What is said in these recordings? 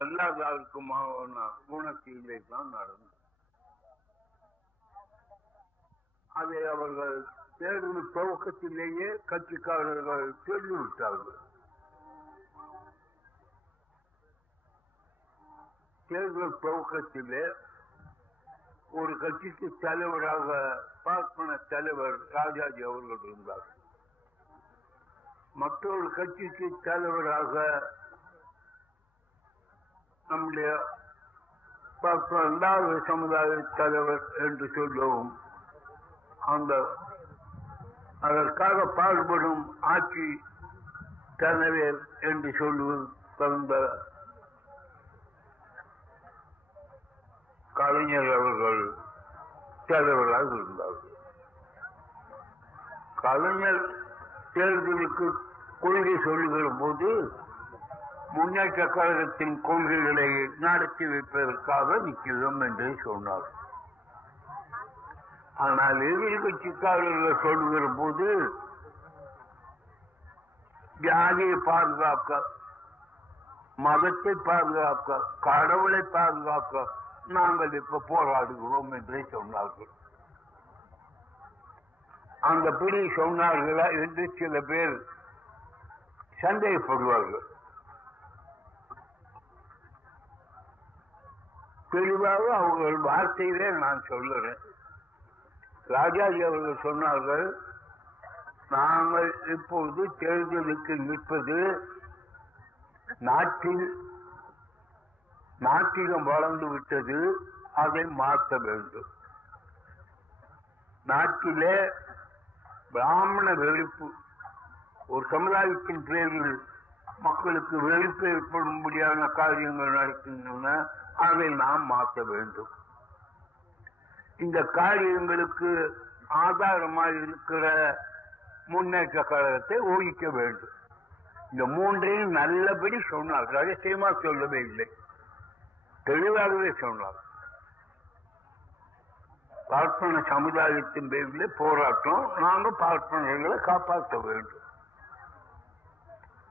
எல்லாருக்குமான குணத்திலே தான் நடந்தது. அதை அவர்கள் தேர்தல் துவக்கத்திலேயே கட்சிக்காரர்கள் சொல்லிவிட்டார்கள். தேர்தல் துவக்கத்திலே ஒரு கட்சிக்கு தலைவராக பார்ப்பன தலைவர் ராஜாஜி அவர்கள் இருந்தார். மற்றொரு கட்சிக்கு தலைவராக நம்முடைய பார்ப்பன சமுதாய தலைவர் என்று சொல்லவும் அதற்காக பாடுபடும் ஆட்சி தலைவர் என்று சொல்லுவது பிறந்த கலைஞர் அவர்கள் தலைவராக இருந்தார்கள். கலைஞர் தேர்தலுக்கு கொள்கை சொல்லுகிற போது முன்னேற்ற கழகத்தின் கொள்கைகளை நடத்தி வைப்பதற்காக நிற்கிறோம் என்று சொன்னார். ஆனால் எதிர்கட்சிக்காரர்கள் சொல்லுகிற போது ஜாதியை பாதுகாக்க, மதத்தை பாதுகாக்க, கடவுளை பாதுகாக்க நாங்கள் இப்ப போராடுகிறோம் என்றே சொன்னார்கள். அந்தபடி சொன்னார்களா என்று சில பேர் சந்தேகப்படுவார்கள். தெளிவாக அவர்கள் வார்த்தையிலே நான் சொல்லுறேன். ராஜாஜி அவர்கள் சொன்னார்கள், நாங்கள் இப்போது தேர்தலுக்கு நிற்பது நாட்டிகம் வளர்ந்து விட்டது, அதை மாற்ற வேண்டும். நாட்டிலே பிராமண வெறுப்பு, ஒரு சமுதாயத்தின் பேரில் மக்களுக்கு வெறுப்பு ஏற்படும்படியான காரியங்கள் நடக்கின்றன, அதை நாம் மாற்ற வேண்டும். இந்த காரியங்களுக்கு ஆதாரமாக இருக்கிற முன்னேற்ற கழகத்தை ஒழிக்க வேண்டும். இந்த மூன்றையும் நல்லபடி சொன்னார். ரகசியமா சொல்லவே இல்லை, தெளிவாகவே சொன்னார். பார்ப்பன சமுதாயத்தின் பேரில் போராட்டம், நாங்கள் பார்ப்பனர்களை காப்பாற்ற வேண்டும்.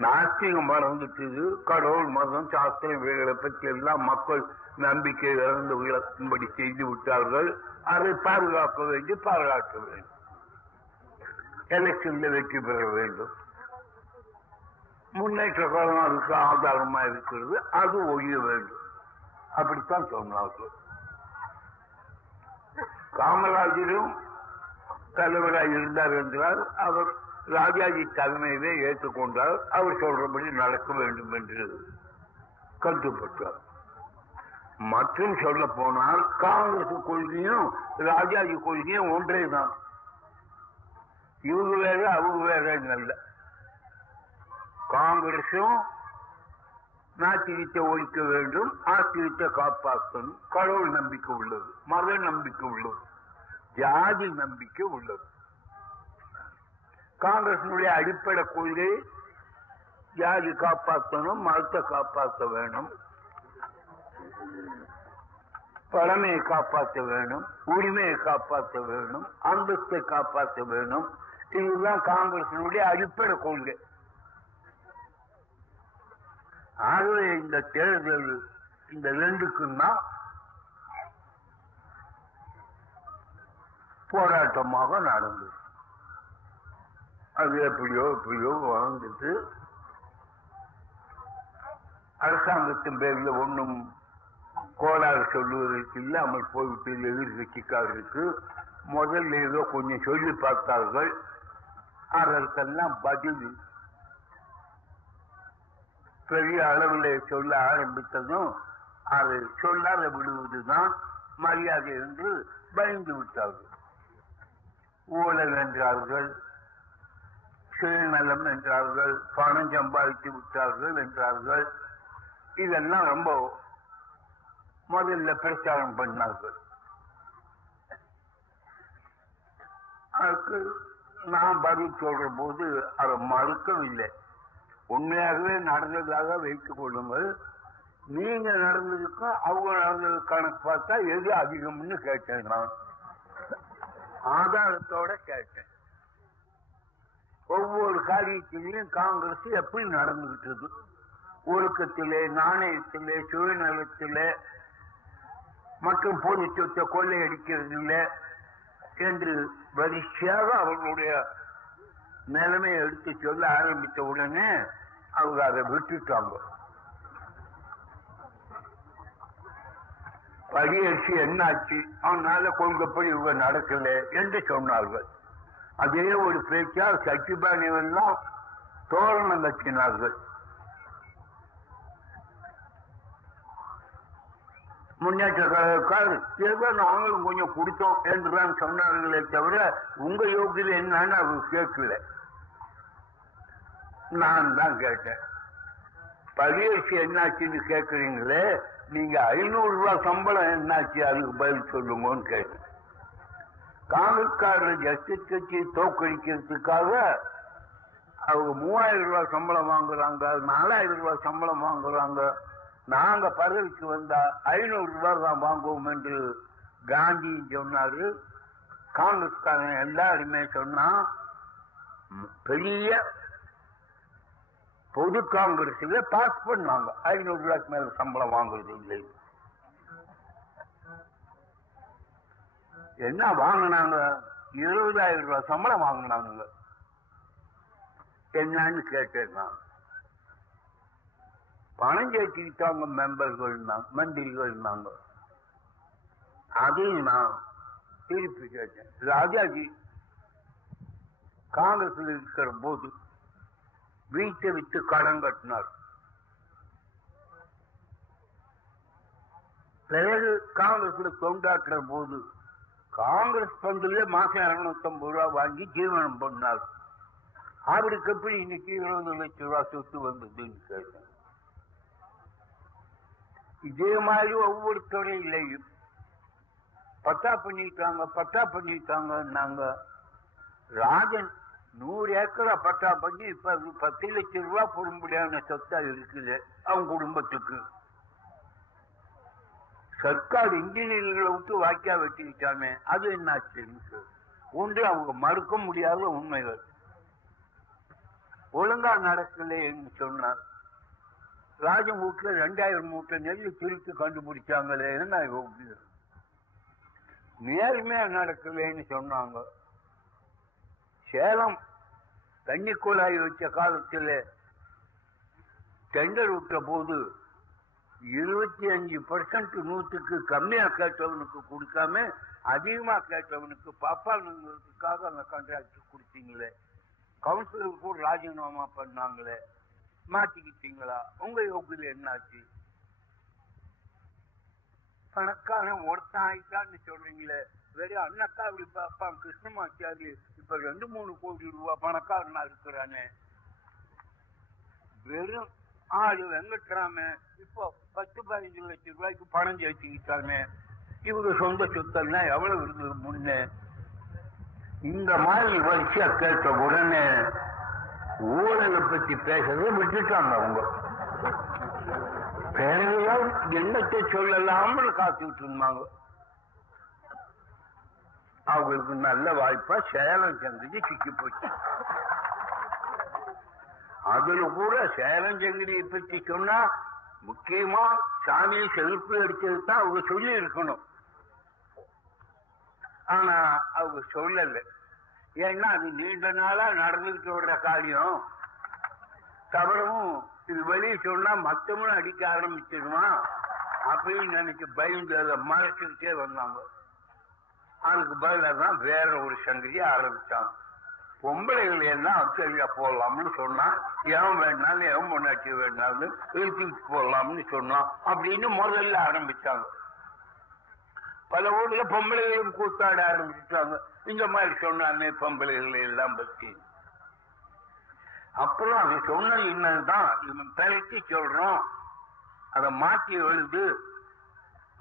நாஸ்திகம் வளர்ந்துட்டு கடவுள் மதம் சாஸ்திரம் இவைகளை பற்றி எல்லாம் மக்கள் நம்பிக்கை இழந்து விளக்கும்படி செய்து விட்டார்கள். அதை பாதுகாக்க வேண்டும், பாராட்ட வேண்டும், எலெக்ஷன்ல வெற்றி பெற வேண்டும். முன்னேற்ற காலம் அதுக்கு ஆதாரமா இருக்கிறது, அது ஒழிய வேண்டும். அப்படித்தான் சொன்னார்கள். காமராஜரும் தலைவராக இருந்தார் என்றால் அவர் ராஜாஜி தலைமையிலே ஏற்றுக்கொண்டார். அவர் சொல்றபடி நடக்க வேண்டும் என்று கருத்துப்பட்டார். மற்றும் சொல்ல போனால் காங்கிரஸ் கொள்கையும் ராஜாஜி கொள்கையும் ஒன்றே தான். இவங்க வேற அவங்க வேற நல்ல. காங்கிரசும் நாத்திகத்தை ஒழிக்க வேண்டும், ஆத்திகத்தை காப்பாற்றணும், கடவுள் நம்பிக்கை உள்ளது, மத நம்பிக்கை உள்ளது, ஜாதி நம்பிக்கை உள்ளது. காங்கிரசினுடைய அடிப்படை கொள்கை ஜாதி காப்பாற்றணும், மதத்தை காப்பாற்ற வேணும், பழமையை காப்பாற்ற வேணும், உரிமையை காப்பாற்ற வேணும், அந்தஸ்தை காப்பாற்ற வேணும். இதுதான் காங்கிரசினுடைய அடிப்படை கொள்கை. ஆகவே இந்த தேர்தல் இந்த ரெண்டுக்குன்னா போராட்டமாக நடந்தது. அது எப்படியோ வாழ்ந்துட்டு அரசாங்கத்தின் பேரில் ஒன்றும் கோளாறு சொல்லுவதற்கு இல்லாமல் போய்விட்டு எதிர்கட்சிக்காரருக்கு முதல்ல ஏதோ கொஞ்சம் சொல்லி பார்த்தார்கள். அதற்கெல்லாம் பதில் பெரிய அளவில் சொல்ல ஆரம்பித்ததும் அதை சொல்லாத விடுவதுதான் மரியாதை என்று பயந்து விட்டார்கள். ஊழல் என்றார்கள், சுயநலம் என்றார்கள், பணம் சம்பாதித்து விட்டார்கள் என்றார்கள். இதெல்லாம் ரொம்ப முதல்ல பிரச்சாரம் பண்ணார்கள். அதுக்கு நான் பதில் சொல்ற போது அதை மறுக்கவில்லை. உண்மையாகவே நடந்ததாக வைத்துக் கொள்ளுங்கள். நீங்க நடந்ததுக்கும் அவங்க நடந்தது கணக்கு பார்த்தா எது அதிகம்னு கேட்டேன். நான் ஆதாரத்தோட கேட்டேன். ஒவ்வொரு காரியத்திலையும் காங்கிரஸ் எப்படி நடந்துகிட்டது, ஒழுக்கத்திலே, நாணயத்திலே, சுயநலத்திலே மற்றும் பொது சொத்தை கொள்ளையடிக்கிறதில்லை என்று வரிசையாக அவர்களுடைய நிலைமையை எடுத்து சொல்ல ஆரம்பித்த உடனே அவங்க அதை விட்டுட்டாங்க. படியரசு என்னாச்சு, அவனால கொள்கைப்படி இவங்க நடக்கல என்று சொன்னார்கள். அதே ஒரு பேச்சால் சச்சிபானியெல்லாம் தோரணம் கட்டினார்கள். முன்னேற்ற கழகக்காரர் நாங்களும் கொஞ்சம் கொடுத்தோம் என்றுதான் சொன்னார்களே தவிர உங்க யோகியில என்னன்னு அவங்க கேட்கல. நான் தான் கேட்டேன், படியரசு என்னாச்சுன்னு கேட்கறீங்களே, நீங்க 500 ரூபாய் சம்பளம் என்னாச்சு அதுக்கு பதில் சொல்லுங்கன்னு கேட்டேன். காங்கிரஸ்காரர் ஜஸ்டிஸ் கட்சி தோக்கடிக்கிறதுக்காக அவங்க 3000 ரூபாய் சம்பளம் வாங்குறாங்க, 4000 ரூபாய் சம்பளம் வாங்குறாங்க, நாங்க பதவிக்கு வந்தா 500 ரூபாய் தான் வாங்குவோம் என்று காந்தி சொன்னாரு. காங்கிரஸ்காரன் எல்லாருமே சொன்னா பெரிய பொது காங்கிரஸ்ல பாஸ் பண்ணாங்க 500 ரூபாய்க்கு மேல சம்பளம் வாங்குறது இல்லை. என்ன வாங்கினாங்க? 20,000 ரூபாய் சம்பளம் வாங்கினாங்க. என்னன்னு கேட்டேன் நான். பணம் சேர்த்துக்கிட்டாங்க மெம்பர்கள், மந்திரிகள் இருந்தாங்க. அதையும் நான் திருப்பி கேட்டேன். ராஜாஜி காங்கிரஸ்ல இருக்கிற போது வீட்டை விட்டு கடன் கட்டினார். பிறகு காங்கிரஸ்ல கொண்டாடுற போது காங்கிரஸ் பங்குல மாசம் 250 ரூபாய் வாங்கி ஜீவனம் பண்ணார். அவருக்கு எப்படி இன்னைக்கு 20 லட்சம் ரூபாய் சொத்து வந்ததுன்னு கேட்டேன். இதே மாதிரி ஒவ்வொரு துறையிலையும் பட்டா பண்ணிட்டாங்க. நாங்க ராஜன் 100 ஏக்கரா பட்டா பண்ணி இப்ப 10 லட்சம் ரூபாய் பொறும்படியான சொத்தா இருக்குது அவங்க குடும்பத்துக்கு. சர்க்கார் இன்ஜினியர்களை விட்டு வாக்கியா வெட்டிக்கிட்டாமே, அது என்னாச்சு ஒன்று அவங்க மறுக்க முடியாத உண்மைகள். ஒழுங்கா நடக்கலைன்னு சொன்னார். ராஜன் வீட்டுல 2000 மூட்டை நெல் திருட்டு கண்டுபிடிச்சாங்களே, நேர்மையா நடக்கலைன்னு சொன்னாங்க. சேலம் தண்ணி குழாய் வச்ச காலத்தில் டெண்டர் விட்ட போது 25% 100க்கு கம்மியா கேட்டவனுக்கு கொடுக்காம அதிகமா கேட்டவனுக்கு பாப்பாளுக்காக அந்த கான்ட்ராக்ட் கொடுத்தீங்களே, கவுன்சிலர் கூட ராஜினாமா பண்ணாங்களே, மாத்திக்கிட்டீங்களா? உங்க யோகில என்னாச்சு? பணக்காரன் ஒருத்தன் ஆயிட்டான்னு சொல்றீங்களே, வெறும் அண்ணக்கா அப்படி பாப்பா கிருஷ்ணமாச்சாரி இப்ப 2-3 கோடி ரூபாய் பணக்காரனா இருக்கிறானே. வெறும் ஆளு வெங்கட்ராம இப்போ 10-15 லட்சம் ரூபாய்க்கு பணம் சேர்த்துக்கிட்டாங்க. இவங்க சொந்த சொத்தெல்லாம் எவ்வளவு இருந்தது முன்னே? இந்த மாதிரி வரிசையா கேட்ட உடனே ஊழலை பத்தி பேசுறதை விட்டுட்டாங்க. அவங்க பேரையால் எண்ணத்தை சொல்லலாம்னு காத்துக்கிட்டு இருந்தாங்க. அவங்களுக்கு நல்ல வாய்ப்பா சேலம் சங்கதி சிக்கி போச்சு. அதுல கூட சேலம் சங்கதியை பற்றி சொன்னா முக்கியமா சாமியை செருப்பு அடிச்சது தான் அவங்க சொல்லி இருக்கணும். ஆனா அவங்க சொல்லல. ஏன்னா அது நீண்ட நாளா நடந்துகிட்டு வர்ற காரியம். தவறவும் இது வெளியே சொன்னா மத்தவங்களும் அடிக்க ஆரம்பிச்சிருமா அப்படின்னு நினைச்சு பயந்து அதை மறைச்சுக்கிட்டே வந்தாங்க. அதுக்கு பதிலாக தான் வேற ஒரு சங்கதியை ஆரம்பிச்சாங்க. பொம்பளைகள் எல்லாம் சரியா போடலாம்னு சொன்னா, எவன் வேணாலும் எவன் பொண்டாட்டி வேணாலும் இழுத்துக்கிட்டு போடலாம்னு சொன்னான் அப்படின்னு முதல்ல ஆரம்பிச்சாங்க. பல ஊர்ல பொம்பளைகளும் கூத்தாட ஆரம்பிச்சுட்டாங்க. இந்த மாதிரி சொன்னானே பொம்பளைகளை எல்லாம் பத்தி. அப்புறம் அது சொன்ன இன்னதுதான் இவன் திரட்டி சொல்றோம், அதை மாற்றி எழுது,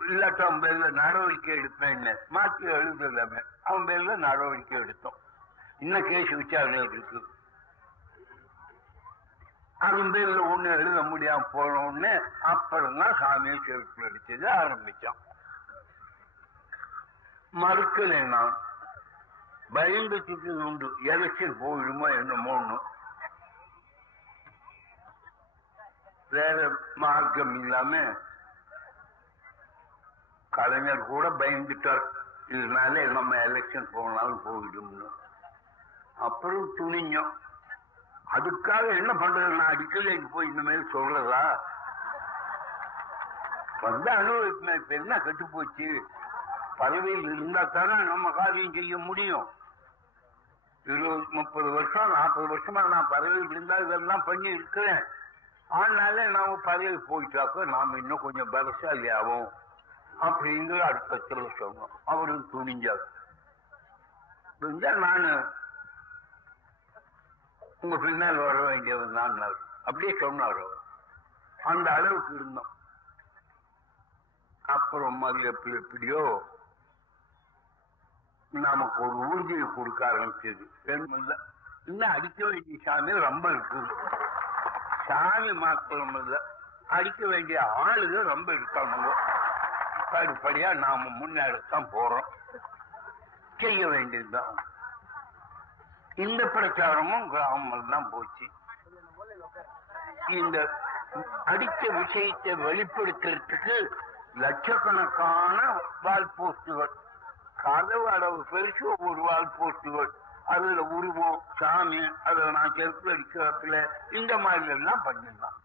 இல்லாட்ட அவன் பேர்ல நடவடிக்கை எடுப்பேன்னு மாற்றி எழுதுலாம அவன் பேர்ல நடவடிக்கை எடுத்தோம். இன்னும் கேஸ் விசாரணை இருக்கு. அவன் பேர்ல ஒண்ணு எழுத முடியாம போனோன்னு அப்புறம் தான் சாமியை செருப்பு அடிச்சது ஆரம்பிச்சான். மறுக்கலை. நான் பயந்துட்டு உண்டு, எலெக்ஷன் போயிடுமோ என்னமோன்னு. வேற மார்க்கம் இல்லாம கலைஞர் கூட பயந்துட்டார். இதனால நம்ம எலெக்ஷன் போனாலும் போயிடும்னு. அப்புறம் துணிஞ்சோம். அதுக்காக என்ன பண்றது, நான் அடிக்கலைக்கு போய் இந்த மாதிரி சொல்றதா? வந்த அனுபவத்தின இப்ப என்ன கெட்டு போச்சு? பதவியில் இருந்தா தானே நம்ம காரியம் செய்ய முடியும். 20-30 வருஷம் 40 வருஷமா நான் பதவியில் இருந்தா இதெல்லாம் பண்ணி இருக்கிறேன். அதனால நாம பதவி போயிட்டாக்க நாம இன்னும் கொஞ்சம் பலசாலி ஆகும் அப்படிங்கிற அர்த்தத்துல சொன்னோம். அவரும் துணிஞ்சார். நான் உங்க பின்னால் வர வேண்டியவன் தான் அப்படியே சொன்னார். அந்த அளவுக்கு இருந்தோம். அப்புறம் அது எப்படியோ நமக்கு ஒரு உறுதியை கொடுக்க ஆரம்பிச்சது. இன்னும் அடிக்க வேண்டிய சாமி ரொம்ப இருக்குது. சாமி மாத்திரம் இல்ல, அடிக்க வேண்டிய ஆளுகள் ரொம்ப இருக்காங்க. படிப்படியா நாம முன்னேறத்தான் போறோம், செய்ய வேண்டியதுதான். இந்த பிரச்சாரமும் கிராமம் தான் போச்சு. இந்த அடித்த விஷயத்தை வெளிப்படுத்துறதுக்கு லட்சக்கணக்கான வால் போஸ்டுகள், கதவு அளவு பெருசு ஒரு வால் போஸ்டுகள், அதுல உருவம் சாமி, அதுல நான் செருப்பு அடிக்கிறதுல இந்த மாதிரி எல்லாம் பண்ணிடலாம்.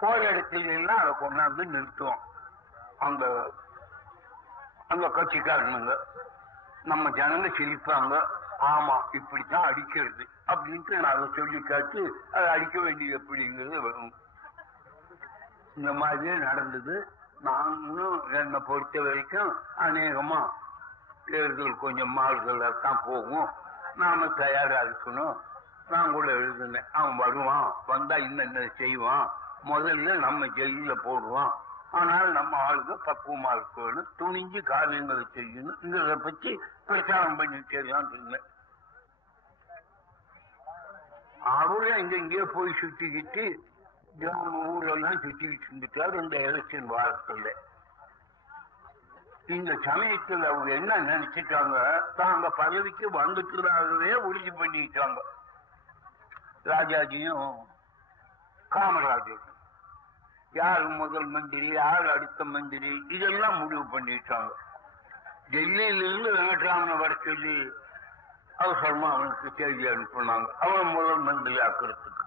போற இடத்துல எல்லாம் அதை கொண்டாந்து நிறுத்துவோம். அந்த அந்த கட்சிக்காரனுங்க நம்ம ஜனங்க சிரிப்பாங்க. ஆமா இப்படித்தான் அடிக்கிறது அப்படின்ட்டு நான் அதை சொல்லி காட்டு அதை அடிக்க வேண்டியது எப்படிங்கிறது வரும். இந்த மாதிரியே நடந்தது. நானும் என்னை பொறுத்த வரைக்கும் அநேகமா தேர்தல் கொஞ்சம் மாறுதலா தான் போகும், நாம தயாரா இருக்கணும். நான் கூட எழுதுனேன், அவன் வருவான், வந்தா இன்னென்ன செய்வான், முதல்ல நம்ம ஜெயில போடுவான், ஆனால் நம்ம ஆளுங்க பக்குவமா இருக்கணும், துணிஞ்சு காரியங்களை செய்யணும், இதை பற்றி பிரச்சாரம் பண்ணி செய்யலான்னு இருந்தேன். அவரும் இங்கேயே போய் சுத்திக்கிட்டு ஊரெல்லாம் சுத்திக்கிட்டு இருந்துட்டார். இந்த எலெக்ஷன் வாரத்தில் இந்த சமயத்தில் அவங்க என்ன நினைச்சிட்டாங்க, தாங்க பதவிக்கு வந்துட்டதாகவே உறுதி பண்ணிட்டாங்க. ராஜாஜியும் காமராஜரும் யார் முதல் மந்திரி, யார் அடுத்த மந்திரி, இதெல்லாம் முடிவு பண்ணிட்டாங்க. டெல்லியிலிருந்து வெங்கட்ராமனை வர சொல்லி அவசரமா அவனுக்கு செய்தி அனுப்பினாங்க, அவன் முதல் மந்திரி ஆக்கிறதுக்கு.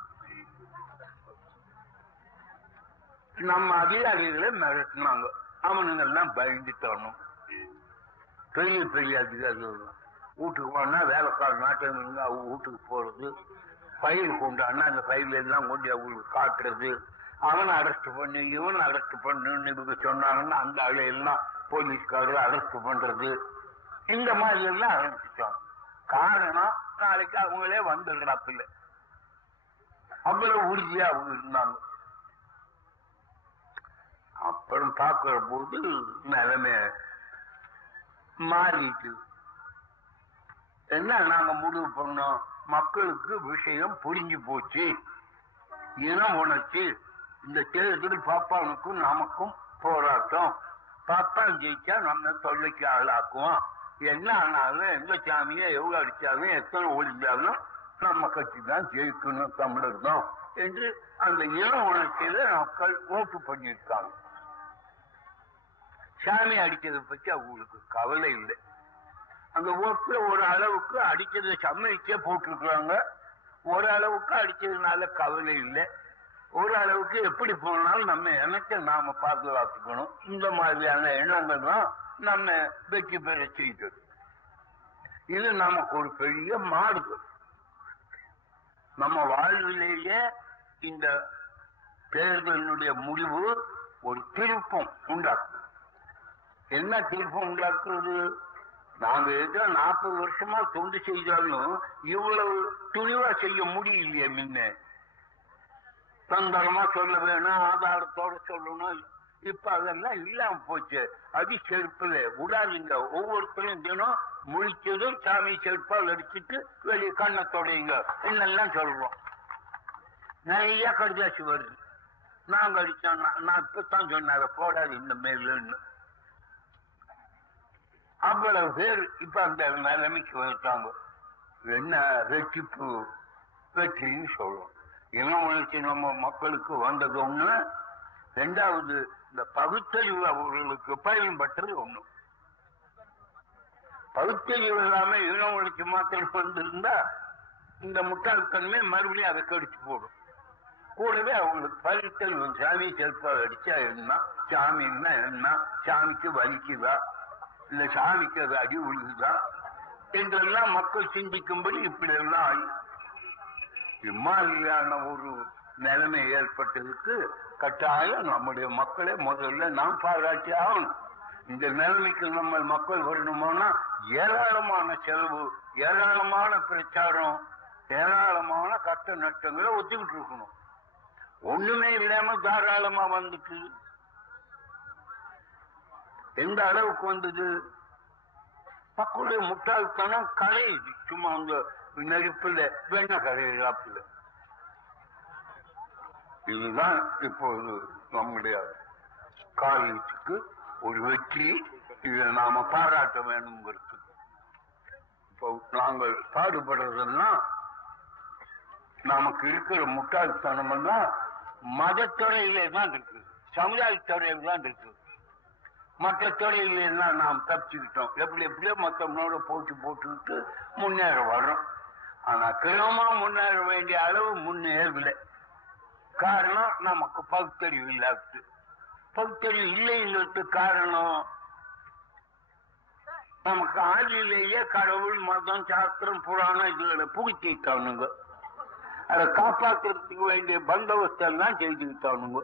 நம்ம அதிகாரிகளை மிரட்டினாங்க, அவனுங்கெல்லாம் பயந்து தரணும். பெரிய பெரிய அதிகாரிகள் வீட்டுக்கு போனா வேலைக்கார நாட்டம் இருந்து அவங்க வீட்டுக்கு போறது, ஃபைல் கொண்டாடினா அந்த ஃபைல் எல்லாம் கொண்டு அவங்களுக்கு காட்டுறது, அவனை அரெஸ்ட் பண்ணு இவனை அரெஸ்ட் பண்ணுன்னு இவங்க சொன்னாங்கன்னா அந்த ஆளையெல்லாம் போலீஸ்காரர் அரெஸ்ட் பண்றது, இந்த மாதிரி எல்லாம் ஆரம்பிச்சிட்டாங்க. காரணம் நாளைக்கு அவங்களே வந்துடுறாப்பில்ல, அவ்வளவு உறுதியா அவங்க இருந்தாங்க. அப்புறம் பார்க்கிற போது நிலைமை மாறிட்டு என்ன நாங்க முடிவு பண்ணோம், மக்களுக்கு விஷயம் புரிஞ்சு போச்சு, இனம் உணர்ச்சி. இந்த தேர்தல் பாப்பானுக்கும் நமக்கும் போராட்டம், பாப்பான் ஜெயிச்சா நம்ம தொல்லைக்கு ஆளாக்குவோம், என்ன ஆனாலும் எந்த சாமியை எவ்வளவு அடிச்சாலும் எத்தனை ஒழிஞ்சாலும் நம்ம கட்சி தான் ஜெயிக்கணும், தமிழர் தான் என்று அந்த இன உணர்ச்சியில மக்கள் ஓட்டு பண்ணியிருக்காங்க. சாமி அடிக்கிறத பற்றி அவங்களுக்கு கவலை இல்லை. அந்த ஓட்டுல ஒரு அளவுக்கு அடிச்சதை சம்மதிக்க போட்டிருக்கிறாங்க, ஒரு அளவுக்கு அடிச்சதுனால கவலை இல்லை, ஒரு அளவுக்கு எப்படி போனாலும் நம்ம எனக்கு நாம பாதுகாத்துக்கணும், இந்த மாதிரியான எண்ணங்கள் தான் நம்ம வெற்றி பெற செய்தது. இது நமக்கு ஒரு பெரிய மாறுதல். நம்ம வாழ்விலேயே இந்த தேர்தலினுடைய முடிவு ஒரு திருப்பம் உண்டாக்கும். என்ன திருப்பம் உண்டாக்குறது? நாங்க இருக்கிற 40 வருஷமா தொண்டு செய்தாலும் இவ்வளவு துணிவா செய்ய முடியலையே. முன்ன தந்தரமா சொல்ல வேணும், ஆதாரத்தோட சொல்லணும், இப்ப அதெல்லாம் இல்லாம போச்சு. அடி செருப்புல விடாதீங்க, ஒவ்வொருத்தரும் தினம் முழிச்சதும் சாமி செருப்பால் அடிச்சுட்டு வெளியே கண்ணை தொடையுங்க என்னெல்லாம் சொல்றோம். நிறைய கடிதாசி வருது, நாங்க அடிச்சோம், நான் இப்பதான் சொன்னார போடாது இந்த மேலுன்னு. அவ்வளவு பேர் இப்ப அந்த நிலைமைக்கு வந்துட்டாங்க. என்ன வெற்றிப்பு வெற்றின்னு சொல்றோம். இன உணர்ச்சி நம்ம மக்களுக்கு வந்தது ஒண்ணு. ரெண்டாவது, இந்த பகுத்தறிவு அவர்களுக்கு பயன்பட்டது ஒண்ணு. பகுத்தறிவு இல்லாம இன உணர்ச்சி மாத்திரம் வந்திருந்தா இந்த முட்டாள்தன்மை மறுபடியும் அதை கடிச்சு போடும். கூடவே அவங்களுக்கு பகுத்தறிவு, சாமி செல்பால் அடிச்சா என்ன, சாமின்னா என்ன, சாமிக்கு வலிக்குதா இல்ல சாமிக்கு அது அடி விழுகுதா என்றெல்லாம் மக்கள் சிந்திக்கும்படி இப்படி எல்லாம் இம்மாதிரியான ஒரு நிலைமை ஏற்பட்டதுக்கு கட்டாயம் நம்முடைய மக்களை முதல்ல நாம் பாராட்டி ஆகணும். இந்த நிலைமைக்கு நம்ம மக்கள் வரணுமோனா ஏராளமான செலவு, ஏராளமான பிரச்சாரம், ஏராளமான கஷ்ட நஷ்டங்களை ஒத்துக்கிட்டு இருக்கணும். ஒண்ணுமே இல்லாம தாராளமா வந்துட்டு எந்த அளவுக்கு வந்தது? மக்களுடைய முட்டாள்தனம் கரையுது. சும்மா அந்த நெருப்புல வெண்ண கரையில. இதுதான் இப்போது நம்முடைய காரியத்துக்கு ஒரு வெற்றி. இதை நாம பாராட்ட வேணுங்கிறது. இப்போ நாங்கள் பாடுபடுறதுன்னா நமக்கு இருக்கிற முட்டாள்தனம் எல்லாம் மதத்துறையிலே தான் இருக்கு, சமுதாயத்துறையில தான் இருக்கு. மற்ற துறையிலாம் நாம் தப்பிச்சுக்கிட்டோம். எப்படியோ மற்றவங்களோட போட்டுக்கிட்டு முன்னேற வர்றோம். ஆனா கிரமமா முன்னேற வேண்டிய அளவு முன்னேறவில்லை. காரணம் நமக்கு பகுத்தறிவு இல்லாது. பகுத்தறிவு இல்லைங்கிறது காரணம் நமக்கு ஆதியிலேயே கடவுள், மதம், சாஸ்திரம், புராணம் இதுகளை புகுத்திட்டானுங்க. அதை காப்பாற்றுறதுக்கு வேண்டிய பந்தோபஸ்தம் தான் செய்துக்கிட்டானுங்க.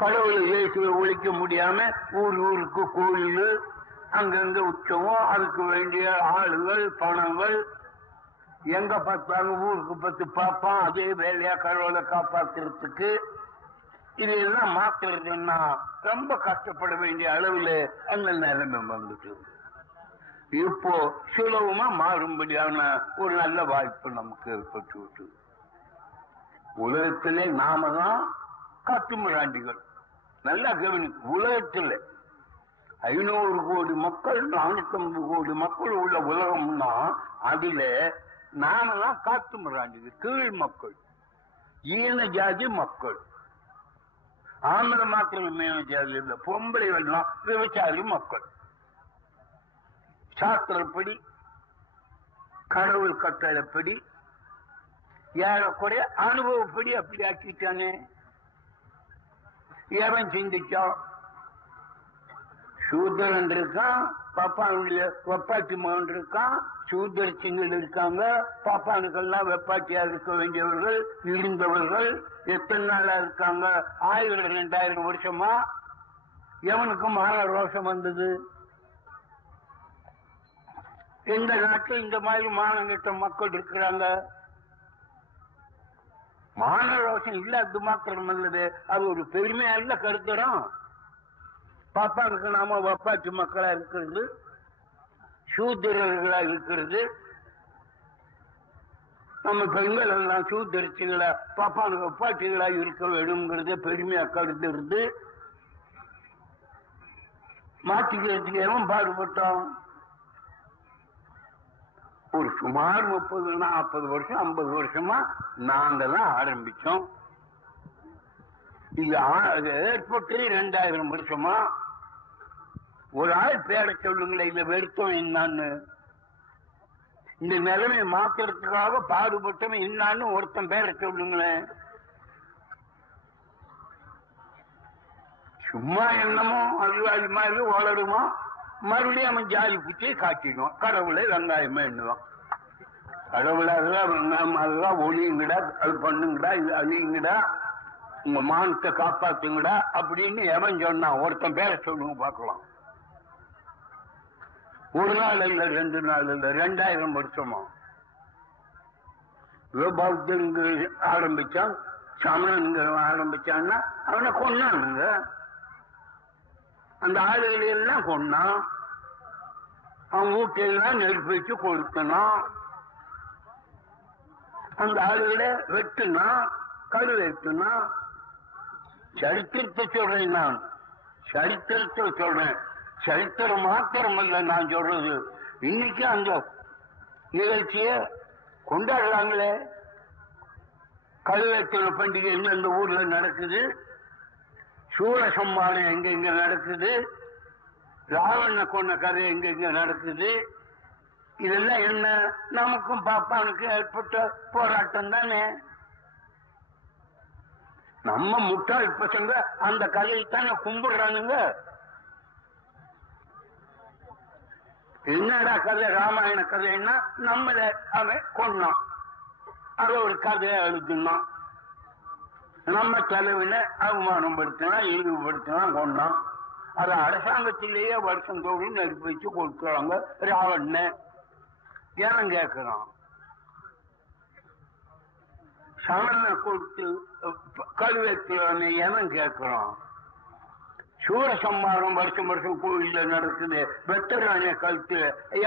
கடவுளை இயேசுவை ஒழிக்க முடியாம ஊருக்கு கோயில், அங்கங்க உற்சவம், அதுக்கு வேண்டிய ஆளுகள், பணங்கள், எங்க பார்த்தாலும் ஊருக்கு 10 பார்ப்பான். அதே வேலையா கடவுளை காப்பாற்றுறதுக்கு இதெல்லாம் மாத்துறதுன்னா ரொம்ப கஷ்டப்பட வேண்டிய அளவில் அந்த நிலைமை வந்துட்டு இப்போ சுலபமா மாறும்படியான ஒரு நல்ல வாய்ப்பு நமக்கு ஏற்பட்டு விட்டு. உலகத்திலே நாம தான் காட்டுமிராண்டிகள். நல்லா கவனிக்கும். உலகத்தில் 500 கோடி மக்கள், 450 கோடி மக்கள் உள்ள உலகம்னா அதுல நாம தான் காட்டுமிராண்டிகள், கீழ் மக்கள், ஈன ஜாதி மக்கள். ஆந்திர மாத்திரம் மீன ஜாதி இல்லை, பொம்பளைகள்லாம் விவசாயி மக்கள். சாஸ்திரப்படி, கடவுள் கட்டளைப்படி, ஏறக்குறைய அனுபவப்படி அப்படி ஆக்கிட்டானே. எவன் சிந்திச்சான்? சூத்திரன் இருக்கான், பாப்பானுடைய வெப்பாட்டி மகன் இருக்கான், சூத்திர சிங்கள் இருக்காங்க. பாப்பானுக்கெல்லாம் வெப்பாட்டியா இருக்க வேண்டியவர்கள் இருந்தவர்கள் எத்தனை நாளா இருக்காங்க? 1000 2000 வருஷமா. எவனுக்கும் மான ரோஷம் வந்தது? எந்த நாட்டில் இந்த மாதிரி மானங்கிட்ட மக்கள் இருக்கிறாங்க? மான ரோஷம் இல்லாது மாத்திரம் அல்லது அது ஒரு பெருமையல்ல கருத்துறோம். பாப்பாவுக்கு நாம வப்பாட்டு மக்களா இருக்கிறது, சூத்திரர்களா இருக்கிறது. நம்ம பெண்கள் எல்லாம் சூத்திரச்சிகளா, பாப்பானுக்கு வப்பாட்டிகளா இருக்க வேணுங்கிறத பெருமையா கருத்துறது. மாற்றிக்கிறதுக்கு எவன் பாடுபட்டோம்? ஒரு சுமார் 30 40 வருஷம் 50 வருஷமா நாங்க தான் ஆரம்பிச்சோம். இது ஏற்பட்டு 2000 வருஷமா. ஒரு ஆள் பேரை சொல்லுங்களேன், இதை வெறுத்தோம் என்னான்னு. இந்த நிலைமை மாத்துறதுக்காக பாடுபட்டோம் என்னான்னு ஒருத்தன் பேரை சொல்லுங்களேன். சும்மா என்னமோ அறிவாளி மாதிரி வளருமா, மறுபடியும் அவன் ஜாதி பூச்சியை காட்டிடுவான். கடவுளை வெங்காயமா எண்ணுவான். கடவுளை அதெல்லாம் வெங்காயம், அதெல்லாம் ஒளியுங்கடா, அது பண்ணுங்கடா, இது அழியுங்கடா, உங்க மானத்தை காப்பாத்துங்கடா அப்படின்னு எவன் சொன்னான்? ஒருத்தன் பேரை சொல்லுங்க பார்க்கலாம். ஒரு நாள் இல்ல, 2 நாள் இல்ல, 2000 வருஷமா. பௌத்தங்க ஆரம்பிச்சான், சமணங்க ஆரம்பிச்சான்னா அவனை கொன்னானுங்க. அந்த ஆளுகளை எல்லாம் கொன்னான். அவன் வீட்டையெல்லாம் நெருப்பு வச்சு கொளுத்தனான். அந்த ஆளுகளை வெட்டுனா, கழு வெட்டுனா. சரித்திரத்தை சொல்றேன் நான், சரித்திரத்தை சொல்றேன். சரித்திரம் மாத்திரம் அல்ல நான் சொல்றது. இன்னைக்கு அந்த நிகழ்ச்சிய கொண்டாடுறாங்களே. கழுவேத்தின பண்டிகை எந்தெந்த ஊர்ல நடக்குது, சூரசம்மானம் எங்க நடக்குது, ராவண கொண்ட கதை எங்க நடக்குது. இதெல்லாம் என்ன? நமக்கும் பாப்பானுக்கு ஏற்பட்ட போராட்டம் தானே. நம்ம முட்டாள் பசங்க அந்த கதையை தானே கும்பிடுறானுங்க. என்னடா கதை? ராமாயண கதைன்னா நம்மள அவன் கொண்டான், அத ஒரு கதையை எழுதுனான், நம்ம தலைவில அவமானம் படுத்தினா இழிவுபடுத்தினா கொண்டான். அது அரசாங்கத்திலேயே வருஷம் தோறும் நெருப்பு வச்சு கொடுக்குறாங்க. ராவண ஏன் கேட்கிறான்? சமண கொடுத்து கழுவேற்றுவனை ஏன் கேட்கிறான்? சூரசம்மாரம் வருஷம் வருஷம் கோயில்ல நடக்குது, வெத்தராணிய கழுத்து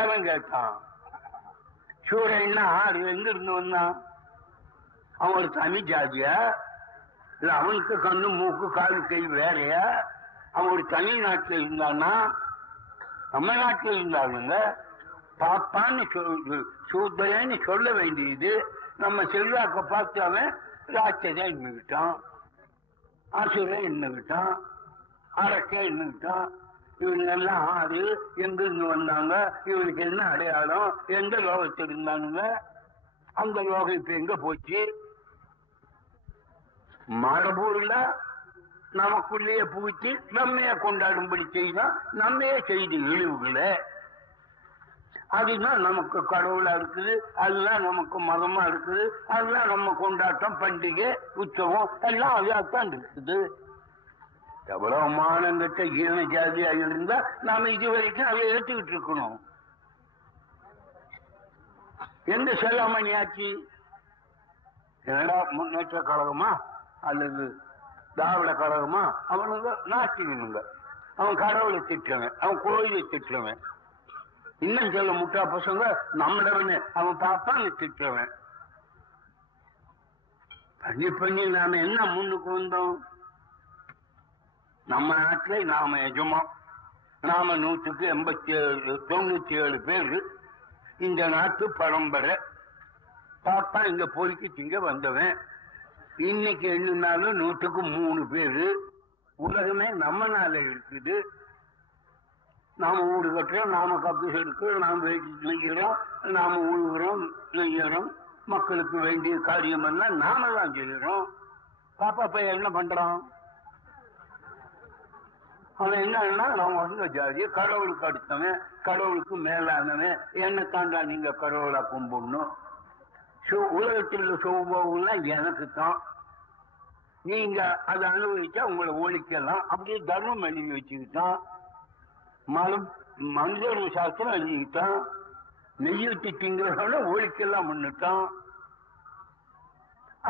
எவன் கேட்டான்? சூரன்னா ஆறு எங்க இருந்து வந்தான்? அவன் ஒரு தனி ஜாதியா? இல்ல அவனுக்கு கண்ணு மூக்கு காலு கை வேறையா? அவன் ஒரு தனி நாட்டில் இருந்தானா? நம்ம நாட்டில் இருந்தாலுங்க பாப்பான்னு சூத்திரன்னு சொல்ல வேண்டியது. நம்ம செல்வாக்க பார்த்து அவன் ராட்சதா இன்னுகிட்டான், ஆசுரன் இன்னுகிட்டான், அரக்க இன்னுகிட்டான். இவனுங்கெல்லாம் ஆறு எங்கிருந்து வந்தாங்க, இவனுக்கு என்ன அடையாளம், எந்த லோகத்தில் இருந்தானுங்க, அந்த லோகம் இப்ப எங்க போச்சு? மரபூர்ல நமக்குள்ளேயே புகுத்தி நம்மைய கொண்டாடும்படி செய்தா நம்மையே செய்தி இழிவுகளை. அதுதான் நமக்கு கடவுளா இருக்குது, அதுதான் நமக்கு மதமா இருக்குது, அதுதான் நம்ம கொண்டாட்டம் பண்டிகை உற்சவம் எல்லாம் அதாத்தான் இருக்குது. எவ்வளவு மானங்கிட்ட ஈன ஜாதியா இருந்தா நாம இதுவரைக்கும் அதை ஏற்றுக்கிட்டு இருக்கணும். எந்த செல்லாமணி ஆட்சி? என்னடா முன்னேற்ற கழகமா அல்லது திராவிட கழகமா? அவனுங்க நாட்டினுங்க, அவன் கடவுளை திட்டுறவன், அவன் கோயிலை திட்டுறவன். இன்னும் சொல்ல முட்டா பசங்க நம்மளவனு அவன் பாப்பான்னு திட்டுறவன். பண்ணி பண்ணி நாம என்ன முன்னுக்கு வந்தோம்? நம்ம நாட்டில நாம எஜமான், நாம 197 பேரு இந்த நாட்டு பரம்பரை. பாப்பா இங்க பொறுக்கி திங்க வந்தவன். இன்னைக்கு எண்ணினாலும் 100க்கு 3 பேரு. உலகமே நம்ம நாள இருக்குது. நாம வீடு கட்டுறோம், நாம கப்பீஸ் எடுக்கிறோம், நாம நெய்கிறோம், நாம உழுகிறோம், நெய்யறோம். மக்களுக்கு வேண்டிய காரியம் எல்லாம் நாம தான் செய்யறோம். பாப்பா போய் என்ன பண்றான்? அவன் என்னன்னா நம்ம வந்து ஜாதி கடவுளுக்கு அடுத்தவன், கடவுளுக்கு மேலானவன், என்ன தாண்டா நீங்க கடவுளா கும்பிடணும். உலகத்தில் சோபம்லாம் எனக்கு தான், நீங்க அதை அனுபவிச்சா உங்களை ஒழிக்கலாம். அப்படியே தர்மம் எழுதி வச்சுக்கிட்டான், மனித சாஸ்திரம் எழுதிக்கிட்டான், நெய்யூட்டி திங்கிறவன ஒழிக்கலாம் முன்னுட்டான்.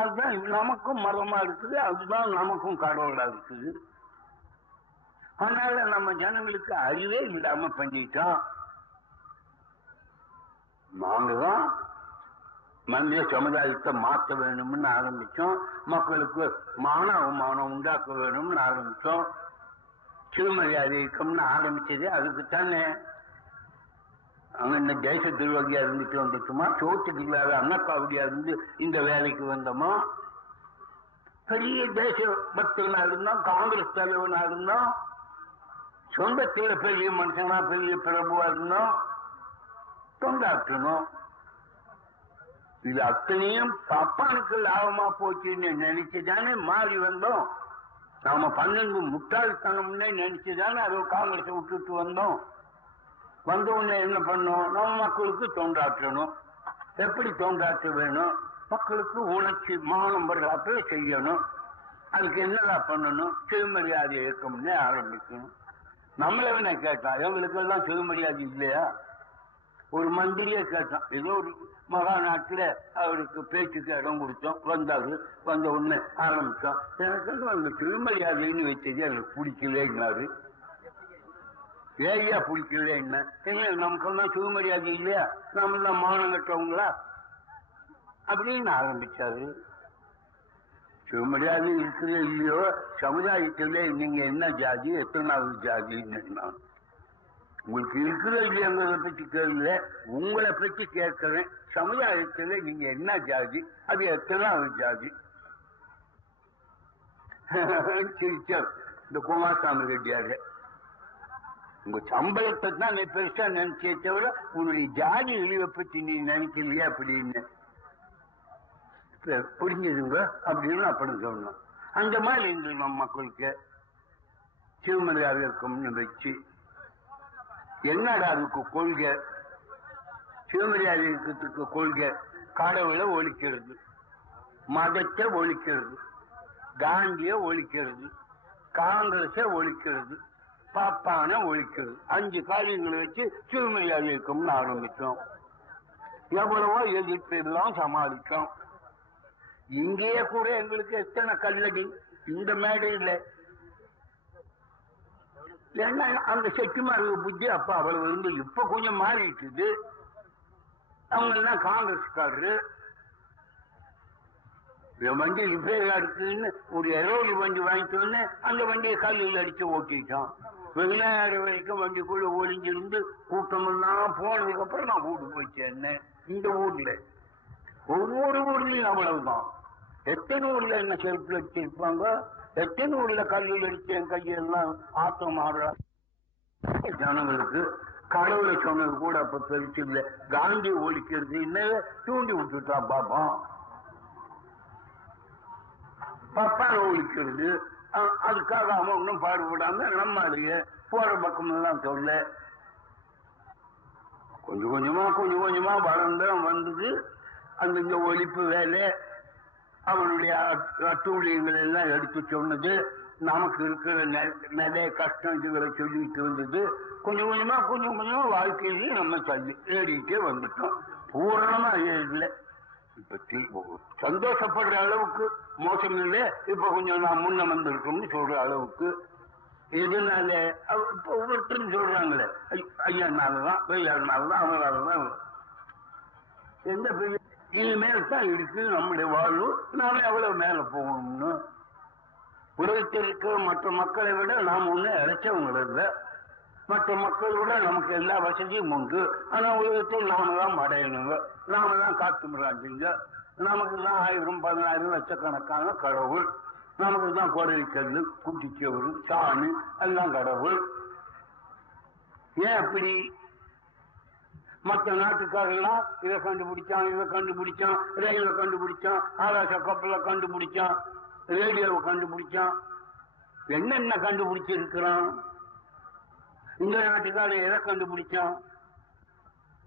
அதுதான் நமக்கும் மதமா இருக்குது, அதுதான் நமக்கும் கடவுளா இருக்குது. அதனால நம்ம ஜனங்களுக்கு அறிவே இல்லாம பண்ணிட்டோம். நாங்கதான் மனித சமுதாயத்தை மாற்ற வேணும்னு ஆரம்பிச்சோம். மக்களுக்கு மான அவமானம் உண்டாக்க வேணும்னு ஆரம்பிச்சோம். சிறுமரியாதை இயக்கம்னு ஆரம்பிச்சது அதுக்குத்தானே. அவங்க இந்த தேச துரோகியா இருந்துட்டு வந்துட்டோமா, சோத்துக்கு இல்லாத அன்னக்காவடியா இருந்து இந்த வேலைக்கு வந்தோமா? பெரிய தேச பக்தனா இருந்தோம், காங்கிரஸ் தலைவனா இருந்தோம், சொந்தத்தில் பெரிய மனுஷனா பெரிய பிரபுவா இருந்தோம், தொண்டாற்றணும். இது அத்தனையும் பாப்பானுக்கு லாபமா போச்சுன்னு நினைச்சுதானே மாறி வந்தோம். நாம 12 முட்டாள்தனம்னே நினைச்சுதானே அதை காங்கிரஸை விட்டுட்டு வந்தோம். வந்த உடனே என்ன பண்ணோம்? நம்ம மக்களுக்கு தொண்டாற்றணும். எப்படி தொண்டாற்ற வேணும்? மக்களுக்கு உணர்ச்சி மானம் வர்றாப்பே செய்யணும். அதுக்கு என்னதான் பண்ணணும்? சுயமரியாதை இயக்கம்னே ஆரம்பிக்கணும். நம்மளவனை கேட்டான், எங்களுக்கு எல்லாம் சுயமரியாதை இல்லையா? ஒரு மந்திரியே கேட்டான், ஏதோ ஒரு மகாநாட்டுல அவருக்கு பேச்சுக்கு இடம் கொடுத்தோம், வந்தாரு. வந்த உடனே ஆரம்பிச்சோம், எனக்கு அந்த சுயமரியாதைன்னு வச்சது எனக்கு பிடிக்கலன்னாரு. ஏரியா பிடிக்கல என்ன? நமக்கெல்லாம் சுயமரியாதை இல்லையா? நம்ம எல்லாம் மானம் கட்டவங்களா அப்படின்னு ஆரம்பிச்சாரு. சுயமரியாதை இருக்கிறதோ இல்லையோ, சமுதாயத்துல நீங்க என்ன ஜாதி, எத்தனாவது ஜாதின்னு உங்களுக்கு இருக்கிற இல்லையங்கிறத பற்றி கேள்வியில உங்களை பற்றி கேட்கிறேன். சமுதாயத்துல நீங்க என்ன ஜாதி, அது எத்தனாவது ஜாதி? சிரிச்சார் இந்த குமாரசாமி ரெட்டியாரு. உங்க சம்பளத்தை தான் நீ பெருசா நினைச்சே தவிர உன்னுடைய ஜாதி இழிவை பத்தி நீ நினைக்கலையா அப்படின்னு. புரிஞ்சதுங்க அப்படின்னு அப்படி சொன்னோம். அந்த மாதிரி இருந்தது நம்ம மக்களுக்கு சிவமரியாதை இருக்கும்னு வச்சு. என்னடா அதுக்கு கொள்கை? சிவமரியாதை இருக்கிறதுக்கு கொள்கை கடவுளை ஒழிக்கிறது, மதத்தை ஒழிக்கிறது, காந்திய ஒழிக்கிறது, காங்கிரஸை ஒழிக்கிறது, பாப்பான ஒழிக்கிறது. 5 காரியங்களை வச்சு சிவமரியாதை இருக்கும்னு ஆரம்பிச்சோம். எவ்வளவோ எதிர்ப்பு எல்லாம் சமாளிச்சோம். இங்கேயே கூட எங்களுக்கு எத்தனை கல்லடி இந்த மேடையில். ஏன்னா அந்த செட்டிமாருக்கு புத்தி அப்ப அவ்வளவு இருந்து இப்ப கொஞ்சம் மாறிட்டுது. அவங்க எல்லாம் காங்கிரஸ்காரரு. வண்டி ரிப்பேர் இருக்குன்னு ஒரு 20 வண்டி வாங்கிட்டோன்னு அந்த வண்டியை கல்லில் அடிச்சு ஓட்டிட்டோம். வெகுநாடு வரைக்கும் வண்டிக்குள்ள ஒளிஞ்சிருந்து கூட்டமெல்லாம் போனதுக்கு அப்புறம் நான் வீடு போய் சேர்ந்தேன். இந்த ஊர்ல ஒவ்வொரு ஊர்லயும் அவ்வளவுதான். எத்தனை ஊர்ல என்ன செருப்பு அடிச்சிருப்பாங்க, எத்தனை ஊர்ல கல்லில் அடிச்சு என் கையெல்லாம் ஆட்டம் ஆடுற ஜனங்களுக்கு. கடவுளை சொன்னது கூட அப்ப பெருசு இல்லை. காந்தி ஒழிக்கிறது இன்னும் தூண்டி விட்டுட்டான் பாப்பா. பப்பாவை ஒழிக்கிறது அதுக்காக அவன் ஒன்றும் பாடுபடாம நம்மளுடைய போற பக்கம் எல்லாம் சொல்ல கொஞ்சம் கொஞ்சமா வளர்ந்தான் வந்தது. அந்த இங்க ஒழிப்பு வேலை அவனுடைய அட்டூழியங்கள் எல்லாம் எடுத்து சொன்னது. நமக்கு இருக்கிற நிறைய கஷ்டம் இதுகளை சொல்லிட்டு வந்தது. கொஞ்சம் கொஞ்சமா வாழ்க்கையிலேயே நம்ம தள்ளி ஏறிக்கிட்டே வந்துட்டோம். பூரணமா இல்லை. இப்ப சந்தோஷப்படுற அளவுக்கு மோசம் இல்லை. இப்ப கொஞ்சம் நான் முன்ன வந்திருக்கோம்னு சொல்ற அளவுக்கு. எதுனால இப்ப ஒவ்வொருத்தரும் சொல்றாங்களே ஐயானாலதான் பெரியாருனாலதான் அவனாலதான். எந்த பெரிய இனிமேல் தான் இருக்கு நம்முடைய வாழ்வு. நாம எவ்வளவு மேல போகணும்னு. உலகத்தில் இருக்கிற மற்ற மக்களை விட நாம் ஒண்ணு இழைச்சவங்க இல்லை. மற்ற மக்கள் விட நமக்கு எல்லா வசதியும் உண்டு. ஆனா உலகத்தில் நாம தான் அடையணுங்க, நாம தான் காத்து மிராஞ்சுங்க. நமக்கு தான் 1000 10,000 லட்சக்கணக்கான கடவுள். நமக்கு தான் கோடைக்கல்லு குட்டிச்சவரு சாணி எல்லாம் கடவுள். ஏன் அப்படி? மற்ற நாட்டுக்காரெல்லாம் இதை கண்டுபிடிச்சான், ரயிலை கண்டுபிடிச்சான், ஆகாச கப்பலை கண்டுபிடிச்சான், ரேடியோவை கண்டுபிடிச்சான், என்னென்ன கண்டுபிடிச்சிருக்கிறான். இந்த நாட்டுக்காரன் எதை கண்டுபிடிச்சான்?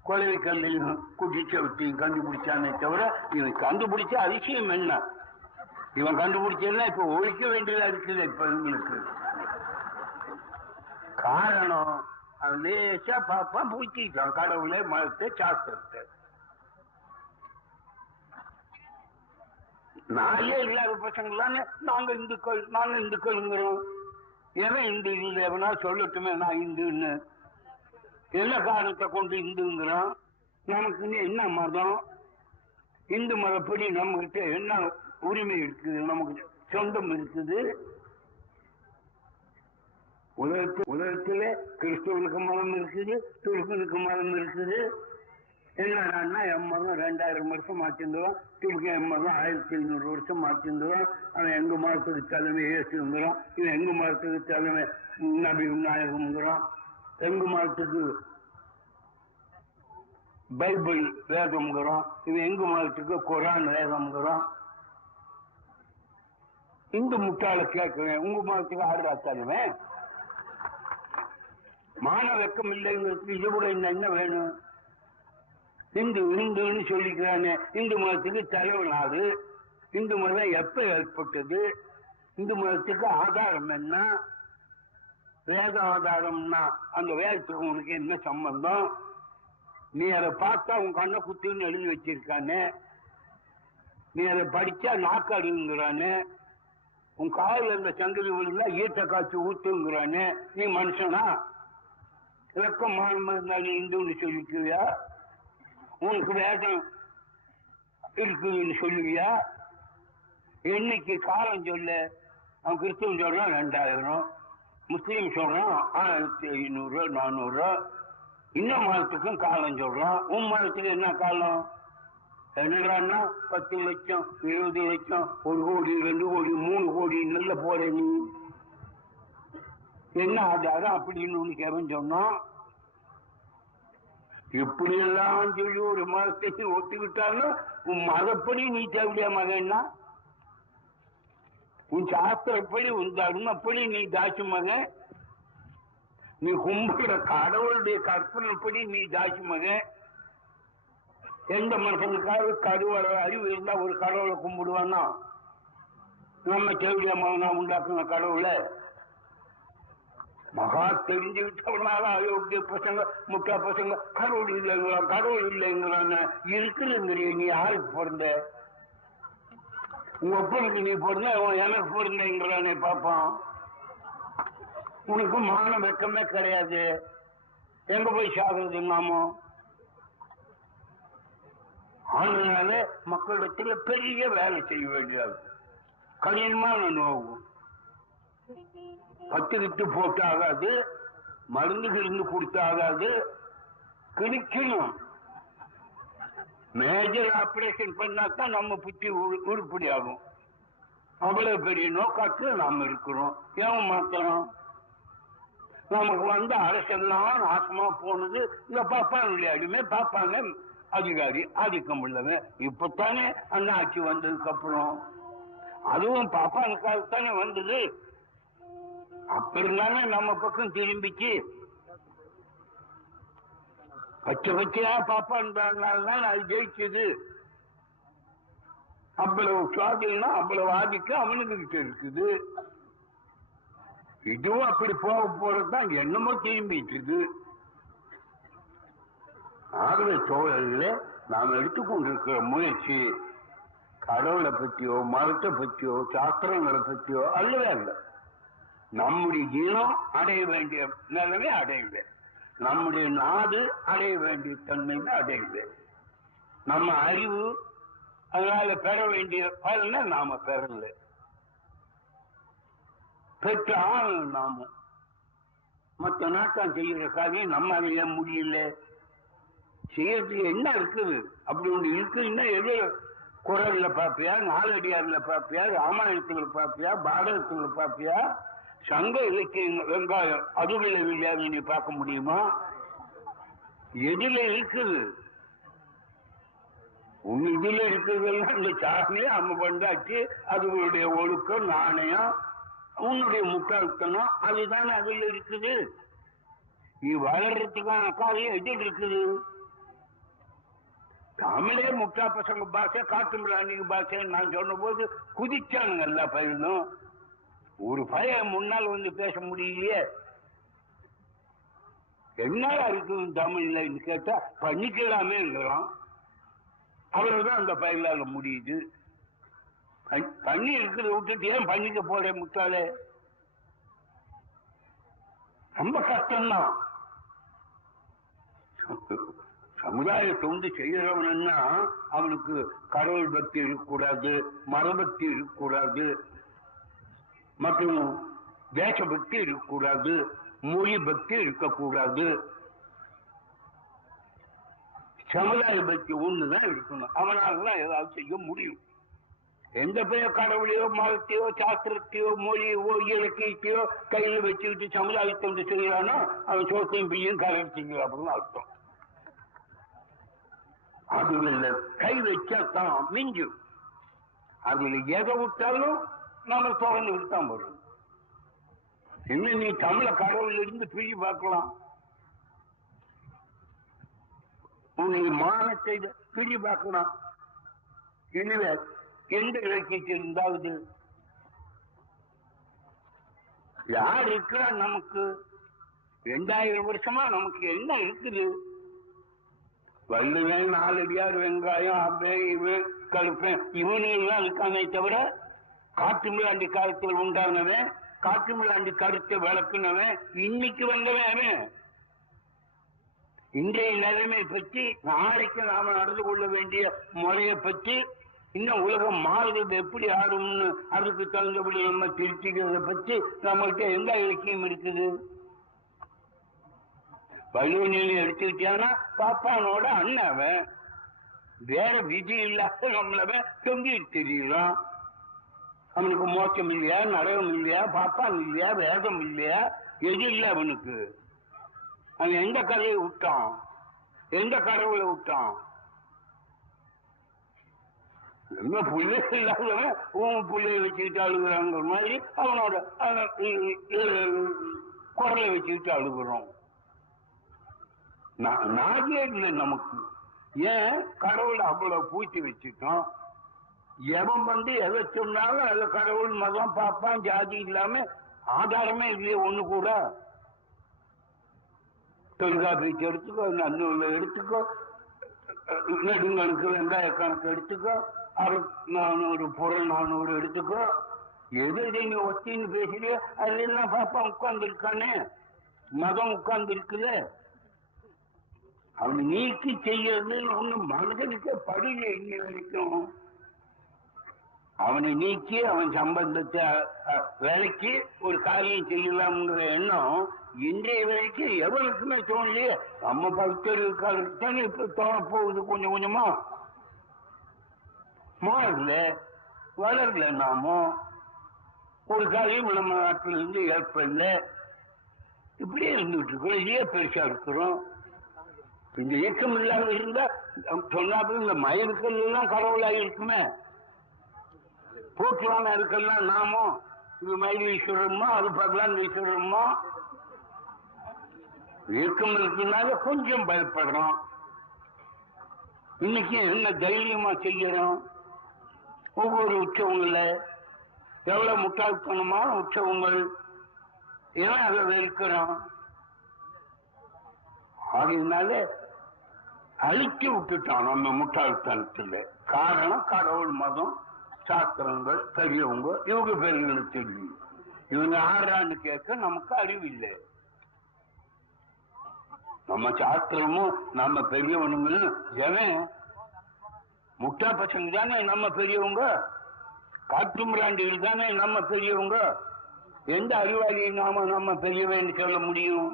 கொலை கல்லையும் குட்டிச்சவத்தையும் கண்டுபிடிச்சானே தவிர இவன் கண்டுபிடிச்ச அதிசயம் என்ன? இவன் கண்டுபிடிச்சதுலாம் இப்ப ஒழிக்க வேண்டியதா இருக்குது. இப்ப இவங்களுக்கு காரணம் லேசா பாப்பா பூச்சிட்டான் கடவுளை, மதத்தை, சாஸ்திரத்தை. நாளே இல்லாத பசங்களான நாங்க இந்துக்கள்ங்கிறோம். ஏன் இந்து இல்லை எவனா சொல்லட்டுமே நான் இந்துன்னு. என்ன காரணத்தை கொண்டு இந்துங்கிறோம்? நமக்கு என்ன மதம்? இந்து மதப்படி நம்ம கிட்ட என்ன உரிமை இருக்குது? நமக்கு சொந்தம் இருக்குது. உலகத்துல கிறிஸ்தவனுக்கு மதம் இருக்குது, துருக்கனுக்கு மதம் இருக்குது. என்னன்னா என் மதம் 2000 வருஷம் ஆச்சிருந்தோம், துருக்க என் மதம் 1500 வருஷம் ஆச்சிருந்தோம். அவன் எங்க மதத்துக்கு தலைமை ஏசுங்கிறான், இவன் எங்க மதத்துக்கு தலைமை நபி நாயகம்ங்கிறான், எங்க மதத்துக்கு பைபிள் வேதம்ங்கிறான், இவன் எங்க மதத்துக்கு குரான் வேதம்ங்கிறான். இந்து முட்டாள கேட்கிறேன், உங்க மதத்துக்கு ஆடுறா தலைமை? மான வெக்கம் இல்லைங்கிறதுக்கு இது கூட என்ன வேணும்? இந்துன்னு சொல்லிக்கிறானே, இந்து மதத்துக்கு தலைவனாது. இந்து மதம் எப்ப ஏற்பட்டது? இந்து மதத்துக்கு ஆதாரம் என்ன? வேத ஆதாரம்னா அந்த வேதத்துக்கு உனக்கு என்ன சம்பந்தம்? நீ அதை பார்த்தா உன் கண்ணை குத்துன்னு எழுதி வச்சிருக்கானே, நீ அதை படிச்சா நாக்காடுங்கிறானே, உன் காலில் இருந்த சங்கதி விழுந்தா ஈட்ட காய்ச்சி ஊத்துங்கிறானே. நீ மனுஷனா? இலக்கமான இருந்தா நீ இந்துன்னு சொல்லிக்குவியா? உனக்கு வேதம் இருக்குதுன்னு சொல்லுவியா? என்னைக்கு காலம் சொல்ல? அவன் கிறிஸ்தவன் சொல்றான் 2000, முஸ்லீம் சொல்றான் 1500 400. இன்னும் மதத்துக்கும் காலம் சொல்றான். உன் மதத்துக்கு என்ன காலம்? என்னடான்னா 10 லட்சம் 20 லட்சம் 1 கோடி 2 கோடி 3 கோடி நல்ல போற நீ என்ன ஆதாரம் அப்படின்னு உனக்கு எவன் சொன்னான்? இப்படி எல்லாம் சொல்லி ஒரு மதத்தை ஒத்துக்கிட்டாலும் உன் மதப்படி நீ தேவையா மகன்னா, உன் சாஸ்திரப்படி உன் தர்மப்படி நீ தாட்சி மகன், நீ கும்பிடுற கடவுளுடைய கற்பனைப்படி நீ தாட்சி மகன். எந்த மனுஷனுக்காவது கருவற அறிவு இருந்தா ஒரு கடவுளை கும்பிடுவான்னா? நம்ம தேவையா மகனா உண்டாக்குன கடவுளை மகா தெரிஞ்சுக்கிட்டவனால அயோக்கிய பசங்க முட்டா பசங்க கடவுள் இல்லைங்களா கடவுள் இல்லைங்கிறாங்க. இருக்குதுங்கிறிய நீ யாருக்கு பிறந்த? உங்க ஒப்பனுக்கு நீ பிறந்த எனக்கு பிறந்தேங்கிறானே பாப்பான். உனக்கு மான வெக்கமே கிடையாது. எங்க போய் சாகுறது நாமோ? அதனால மக்களிடத்துல பெரிய வேலை செய்ய வேண்டியது, கடினமான நோவு. கத்துக்கிட்டு போட்டு ஆகாது, மருந்து கிருந்து கொடுத்து ஆகாது, கிழிக்கணும். மேஜர் ஆபரேஷன் பண்ணாதான் நம்ம புத்தி உருப்படி ஆகும். அவ்வளவு பெரிய நோக்கத்துல நாம இருக்கிறோம். ஏன் மாத்திரம் நமக்கு வந்து அரசெல்லாம் நாசமா போனது இந்த பாப்பானுடைய அடிமை, பாப்பாங்க அதிகாரி ஆதிக்கம் உள்ளவன். இப்பத்தானே அந்த ஆட்சி வந்ததுக்கு அப்புறம் அதுவும் பாப்பானுக்காகத்தானே வந்தது. அப்ப இருந்தாலும் நம்ம பக்கம் திரும்பிச்சு பச்சை பச்சையா பாப்பான் அது ஜெயிச்சது. அவ்வளவு சுவாதினா அவ்வளவு ஆதிக்கம் அவனுக்கு கிட்ட இருக்குது. இதுவும் அப்படி போக போறதுதான் என்னமோ திரும்பிட்டு. ஆகவே தோழர்களே, நாம் எடுத்துக்கொண்டிருக்கிற முயற்சி கடவுளை பற்றியோ மதத்தை பற்றியோ சாஸ்திரங்களை பற்றியோ அல்லவே அல்ல. நம்முடைய இனம் அடைய வேண்டிய நிலைமை அடையல, நம்முடைய நாடு அடைய வேண்டிய தன்மையில அடையல, நம்ம அறிவு அதனால பெற வேண்டிய பலனை நாம பெறல, பெற்ற ஆள் நாம. மற்ற நாட்டம் செய்யற காரியம் நம்ம அடைய முடியல. செய்யறதுக்கு என்ன இருக்குது? அப்படி ஒன்று இருக்குன்னா எது குரல்ல பாப்பியா, நாலடியார்ல பாப்பியா, ராமாயணத்துல பாப்பியா, பாரதத்துல பாப்பியா, சங்க இலக்கிய வெங்காயம் அதுல இல்லையாவது நீ பார்க்க முடியுமா? எதுல இருக்குது? உன் இதுல இருக்கிறதெல்லாம் இந்த சாமியே அம்ம பண்ணாச்சு. அதுகளுடைய ஒழுக்கம் நாணயம் உன்னுடைய முட்டாள்தனம் அதுதானே அதுல இருக்குது. நீ வளர்றதுக்கான காரியம் எது இருக்குது? தமிழே முட்டா பசங்க பாஷை, காட்டு மிராண்டிங்க பாஷைன்னு நான் சொன்ன போது குதிச்சானுங்க எல்லா பையனும். ஒரு பையன் முன்னால் வந்து பேச முடியலையே. என்னடா இருக்குது தமிழ்ல கேட்டா பண்ணிக்கலாமே இருக்கிறான். அவ்வளவுதான் அந்த பயிலால முடியுது. பண்ணி இருக்கிறத விட்டுட்டு ஏன் பண்ணிக்க போற முட்டாளே? ரொம்ப கஷ்டம்தான். சமுதாய தொண்டு செய்யறவனா அவனுக்கு கடவுள் பக்தி இருக்கக்கூடாது, மதபக்தி இருக்கக்கூடாது, மற்றும் தேசபக்தி இருக்கக்கூடாது, மொழி பக்தி இருக்கக்கூடாது. சமுதாய பக்தி ஒண்ணுதான் இருக்கணும். அவனால்தான் ஏதாவது செய்ய முடியும். எந்த பெயர் கடவுளையோ மதத்தையோ சாஸ்திரத்தையோ மொழியோ இலக்கியத்தையோ கையில் வச்சுக்கிட்டு சமுதாயத்தை வந்து செய்யறானோ அவன் சோத்தையும் பிள்ளையும் கலர்ச்சிங்க அப்படின்னு அர்த்தம். அதுல கை வச்சா தான் மிஞ்சும். அதுல எதை விட்டாலும் நம்ம தொடர்ந்து தான் வரும். இன்னும் நீ தமிழ கடவுள் இருந்து பிழி பார்க்கலாம், உன்னுடைய மானத்தை பிழி பார்க்கலாம். எனவே எந்த இலக்கியத்தில் இருந்தாவது யார் இருக்கிறா? நமக்கு 2000 வருஷமா நமக்கு என்ன இருக்குது? வள்ளுவன், நாலடியார், வெங்காயம், அப்பேன், இவன் கருப்பேன், இவனுங்கெல்லாம் இருக்கானே தவிர காட்டு மிராண்டி காலத்தில் உண்டானவன், காட்டு மிராண்டி கருத்தை விளக்குனவன், இன்னைக்கு வந்தவன் அவன். இன்றைய நிலைமை பற்றி, நாளைக்கு நாம நடந்து கொள்ள வேண்டிய முறையை பற்றி, இன்னும் உலகம் மாறுறது எப்படி ஆடும்னு அதுக்கு தகுந்தபடி நம்ம திருத்திக்கிறத பற்றி நம்மகிட்ட எந்த இலக்கியம் இருக்குது? வள்ளுவன் எடுத்துக்கிட்டானா பாப்பானோட அண்ணாவன், வேற விதி இல்லாத நம்மளவே தொங்கிட்டு தெரியலாம். அவனுக்கு மோட்சம் இல்லையா, நரகம் இல்லையா, பாப்பான் இல்லையா, வேதம் இல்லையா, எது இல்லை அவனுக்கு. அவன் எந்த கதையை விட்டான், எந்த கடவுளை விட்டான்? எங்க பிள்ளை இல்லாதவன் உன் பிள்ளைய வச்சுக்கிட்டு அழுகுறாங்கிற மாதிரி அவனோட குரலை வச்சுக்கிட்டு அழுகுறோம். நாகே இல்லை நமக்கு. ஏன் கடவுளை அவ்வளவு பூச்சி வச்சுட்டோம்? எவன் வந்து எதை சொன்னாலும் அது கடவுள் மதம் பாப்பான் ஜாதி இல்லாம ஆதாரமே இல்லையே ஒண்ணு கூட. தொல்காப்பியத்தை எடுத்துக்கோ, நன்னூலை எடுத்துக்கோ, நெடுங்கணக்கு வெங்காய கணக்கு எடுத்துக்கோ, 400 பொருள் 400 எடுத்துக்கோ. எது நீ ஒத்தின்னு பேசுறியோ அதெல்லாம் பாப்பா உட்கார்ந்து இருக்கானே, மதம் உட்கார்ந்து இருக்குல்ல. அவன் நீக்கி செய்யறது ஒண்ணு மனிதனுக்கு படியில இன்னி வரைக்கும். அவனை நீக்கி அவன் சம்பந்தத்தை விலைக்கு ஒரு காரியம் செய்யலாம்ங்கிற எண்ணம் இன்றைய வரைக்கும் எவனுக்குமே தோணலையே. நம்ம பக்தர்களுக்கு தானே இப்ப தோண போகுது. கொஞ்சம் கொஞ்சமா மாறல, வளரல. நாமோ ஒரு காரியம் நம்ம நாட்டில இருந்து ஏற்படல, இப்படியே இருந்துட்டு இருக்கோம். இதே பெருசா இருக்கிறோம். இந்த இயக்கம் இல்லாத இருந்தா சொன்னாப்புல இந்த மயில்கள் எல்லாம் கடவுளாக இருக்குமே. போக்குவான இருக்கலாம் நாமோ இது மயில் ஈஸ்வரமோ அது பகவான் ஈஸ்வரமோ. இயக்கம் இருக்குனால கொஞ்சம் பயப்படுறோம். இன்னைக்கு என்ன தைரியமா செய்யறோம். ஒவ்வொரு உற்சவங்கள எவ்வளவு முட்டாள்தனமான உற்சவங்கள், ஏன் அதை வெறுக்கிறோம்? ஆகையினால அழிச்சு விட்டுட்டோம் நம்ம முட்டாள்தனத்துல. காரணம் கடவுள் மதம் சாஸ்திரங்கள் பெரியவங்க, இவங்க பெரியவங்களுக்கு தெரியும். இவங்க ஆடுறான்னு கேட்க நமக்கு அறிவு இல்லை. நம்ம சாஸ்திரமும் நம்ம பெரியவனுங்களும் எவன் முட்டா பசங்க தானே நம்ம பெரியவங்க, காட்டு மிராண்டிகள் தானே நம்ம பெரியவங்க. எந்த அறிவாளி நாம நம்ம பெரியவன்னு சொல்ல முடியும்?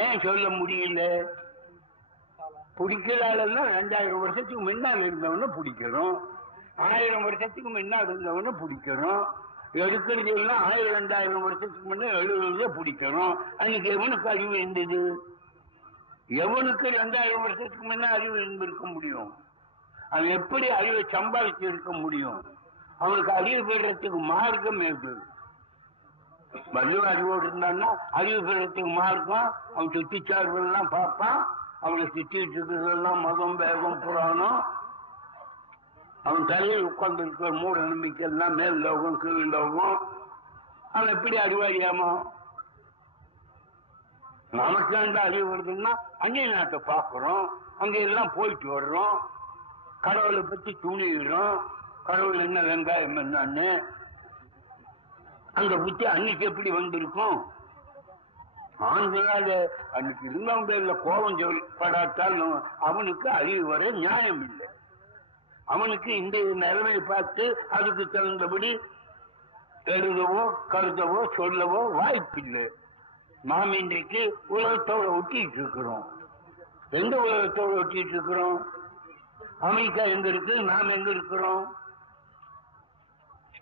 ஏன் சொல்ல முடியல? பிடிக்கிறாளெல்லாம் 2000 வருஷத்துக்கு முன்னால் இருந்தவன பிடிக்கிறோம், 1000 வருஷத்துக்கு முன்னால் இருந்தவன பிடிக்கிறோம். எடுக்கிறது எல்லாம் 1000 2000 வருஷத்துக்கு முன்னே எழுதுறத பிடிக்கிறோம். அன்னைக்கு எவனுக்கு அறிவு இருந்தது? எவனுக்கு 2000 வருஷத்துக்கு முன்ன அறிவு இருந்திருக்க முடியும்? அவன் எப்படி அறிவை சம்பாதிச்சு இருக்க முடியும்? அவனுக்கு அறிவு பெறத்துக்கு மார்க்கம் எது? வள்ளுவ அறிவோடு இருந்தான்னா அறிவு பெறத்துக்கு மார்க்கம். அவன் சுத்திச்சார்பெல்லாம் பார்ப்பான். அவனை சுத்திட்டு இருக்கிறதெல்லாம் மதம், வேதம், புராணம். அவன் தலையில் உட்கார்ந்து இருக்கிற மூட நம்பிக்கை எல்லாம் மேல் லோகம், கீழ் லோகம். அவன் எப்படி அறிவாளியாமா? நமக்கு அந்த அறிவு வருதுன்னா அந்நிய நாட்டை பார்க்கிறோம், அங்க எல்லாம் போயிட்டு வர்றோம், கடவுளை பத்தி துணிடுறோம். கடவுள் என்ன, வெங்காயம் என்னன்னு அந்த புத்தி அன்னைக்கு எப்படி வந்திருக்கும்? ஆண்களால அன்னைக்கு இருந்தவங்க பேர்ல கோபம் சொல்லப்படாட்டால் அவனுக்கு அறிவு வர நியாயம் இல்லை. அவனுக்கு இந்த நிலைமையை பார்த்து அதுக்கு தகுந்தபடி எழுதவோ கருதவோ சொல்லவோ வாய்ப்பில்லை. நாம் இன்றைக்கு உலகத்தோட ஒட்டிட்டு இருக்கிறோம். எந்த உலகத்தோட ஒட்டிட்டு இருக்கிறோம்? அமெரிக்கா எங்க இருக்கு, நாம் எங்க இருக்கிறோம்?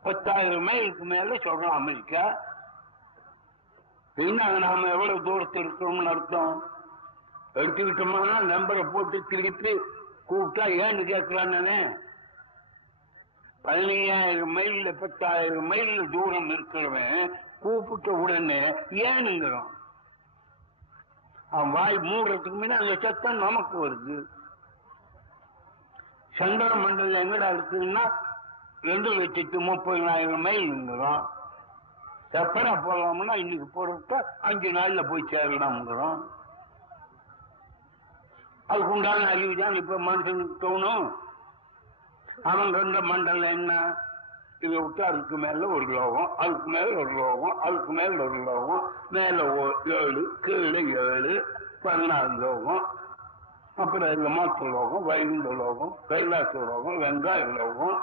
10,000 மைலுக்கு மேல சொல்றோம் அமெரிக்கா. என்ன நாம எவ்வளவு தூரத்தில் இருக்கிறோம்னு அர்த்தம்? எடுத்துக்கிட்டோம்னா நம்பரை போட்டு திருப்பி கூப்பிட்டா ஏன்னு கேட்கலான்னு. 15,000 மைல்ல 10,000 மைல்ல தூரம் இருக்கிறவன் கூப்பிட்ட உடனே ஏனுங்கிறோம். அவன் வாய் மூடுறதுக்கு முன்ன அந்த சத்தம் நமக்கு வருது. சந்திர மண்டலம் எங்கடா இருக்குன்னா 2,30,000 மைல்ங்கிறோம். எப்படா போகலாம்னா இன்னைக்கு போறத 5 நாள்ல போய் சேரலாம்ங்கிறோம். அதுக்கு உண்டான அறிவு தான் இப்ப மனுஷனுக்கு தோணும். அவன் கண்ட மண்டலம் என்ன? இதை விட்டு அதுக்கு மேல ஒரு லோகம், அதுக்கு மேல ஒரு லோகம், அதுக்கு மேல ஒரு லோகம், மேல 7, கீழே 7, 14 லோகம். அப்புறம் இந்த மாற்று லோகம், வைகுண்ட லோகம், கைலாச லோகம், வெங்காய லோகம்,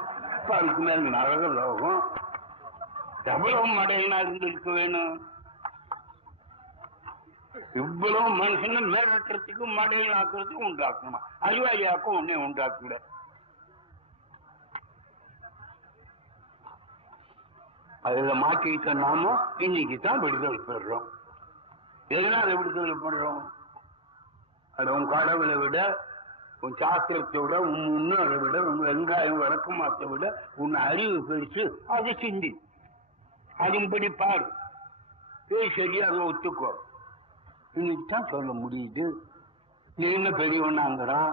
அதுக்கு மேல நரக லோகம். எவ்வளவு மடையினா இருந்திருக்க வேணும்? இவ்வளவு மனுஷனை மிரட்டுறதுக்கும் மடையில் ஆக்குறதுக்கும் உண்டாக்கணுமா? அறிவாளியாக்கும் ஒன்னே உண்டாக்குல. அதுல மாற்றிக்கிட்ட நாம இன்னைக்கு தான் விடுதலை பெறுறோம். எதனால விடுதலை பண்றோம்? அது உன் கடவுளை விட, உன் சாஸ்திரத்தை விட, உன் முன்னோரை விட, உன் வெங்காயம் வழக்கமாத்தை விட உன் அறிவு பெருசு. அது சிந்தி, அதன்படி பாரு, சரியா அதை ஒத்துக்கோ. இன்னைக்கு தான் சொல்ல முடியுது. நீ என்ன பெரியவனாங்கிறான்,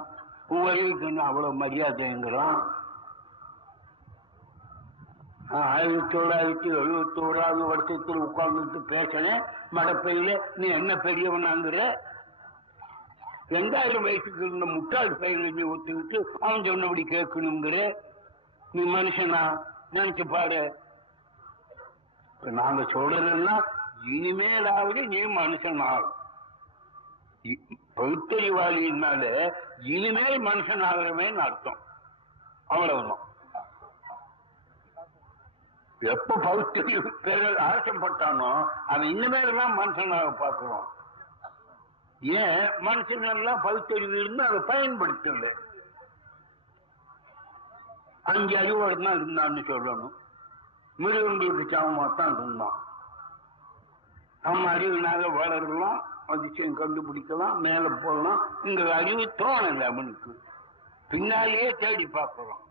உன் அறிவுக்கு என்ன அவ்வளவு மரியாதைங்கிறான். 1971 வருஷத்தில் உட்கார்ந்துட்டு பேசினேன் மடப்பையில, நீ என்ன பெரியவனாங்கிற? 2000 வயசுக்கு இருந்த முட்டாள் பையனை நீ ஒத்துக்கிட்டு அவன் சொன்னபடி கேட்கணுங்கிற? நீ மனுஷனா? நினைச்சு பாரு. இப்ப நாங்க சொல்றதுன்னா இனிமேலாவது நீ மனுஷனாக, பகுத்தறிவாளினால இனிமேல் மனுஷனாகிறவன் அர்த்தம். அவ்வளவுதான். எப்ப பகுத்தறிவு ஆசைப்பட்டானோ அவன் இனிமேலாம் மனுஷனாக பார்க்கிறோம். ஏன் மனுஷன் எல்லாம் பகுத்தறிவு இருந்து அதை பயன்படுத்தல. 5 அறிவோடு தான் இருந்தான்னு சொல்லணும். மிருகங்களுக்கு சமமாத்தான் இருந்தான். நம்ம அறிவுனால வளரலாம், அதிசயம் கண்டுபிடிக்கலாம், மேல போடலாம். இங்க அறிவு தோணலை அவனுக்கு, பின்னாலேயே தேடி பார்க்கிறோம்.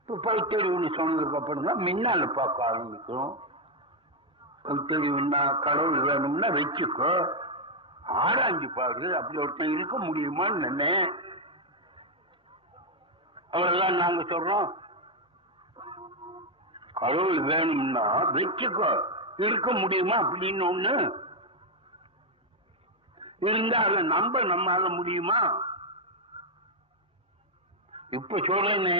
இப்ப பகுத்தறிவுன்னு சொன்னதுக்கு அப்புறம் தான் முன்னால பார்க்க ஆரம்பிக்கிறோம். பகுத்தறிவுன்னா கடவுள் வேணும்னா வச்சுக்கோ, ஆராய்ஞ்சு பாரு. அப்படி ஒருத்தன் இருக்க முடியுமான்னு நினைனேன். அவரெல்லாம் நாங்க சொல்றோம், கடவுள் வேணும்னா வச்சுக்கோ, இருக்க முடியுமா அப்படின்னு ஒண்ணு இருந்தா அதை நம்மால முடியுமா? இப்ப சொல்றேன்னு,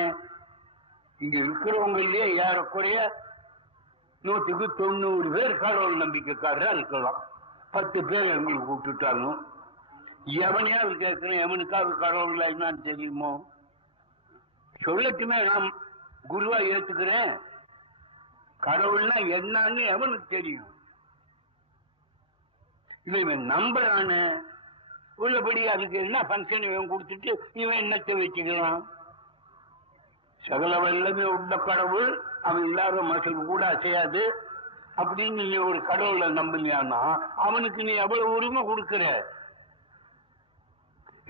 இங்க இருக்கிறவங்க இல்லையே ஏறக்குறைய 100க்கு 90 பேர் கடவுள் நம்பிக்கைக்காரரா இருக்கலாம். 10 பேர் எங்களுக்கு விட்டுட்டாலும் எவனையாவது கேட்கிறேன், எவனுக்காவது கடவுள் என்னன்னு தெரியுமோ? சொல்லட்டுமே, நான் குருவா ஏத்துக்கிறேன். கடவுள்னா என்னன்னு எவனுக்கு தெரியும்? இவன் நம்புறானு உள்ளபடி அதுக்கு என்ன பங்கன் இவன் கொடுத்துட்டு இவன் என்னத்தை வச்சுக்கலாம்? சகல வல்லமே உள்ள கடவுள், அவன் இல்லாத மனுஷனுக்கு கூட அசையாது அப்படின்னு நீ ஒரு கடவுளை நம்பினியானா அவனுக்கு நீ எவ்வளவு உரிமை கொடுக்கிற?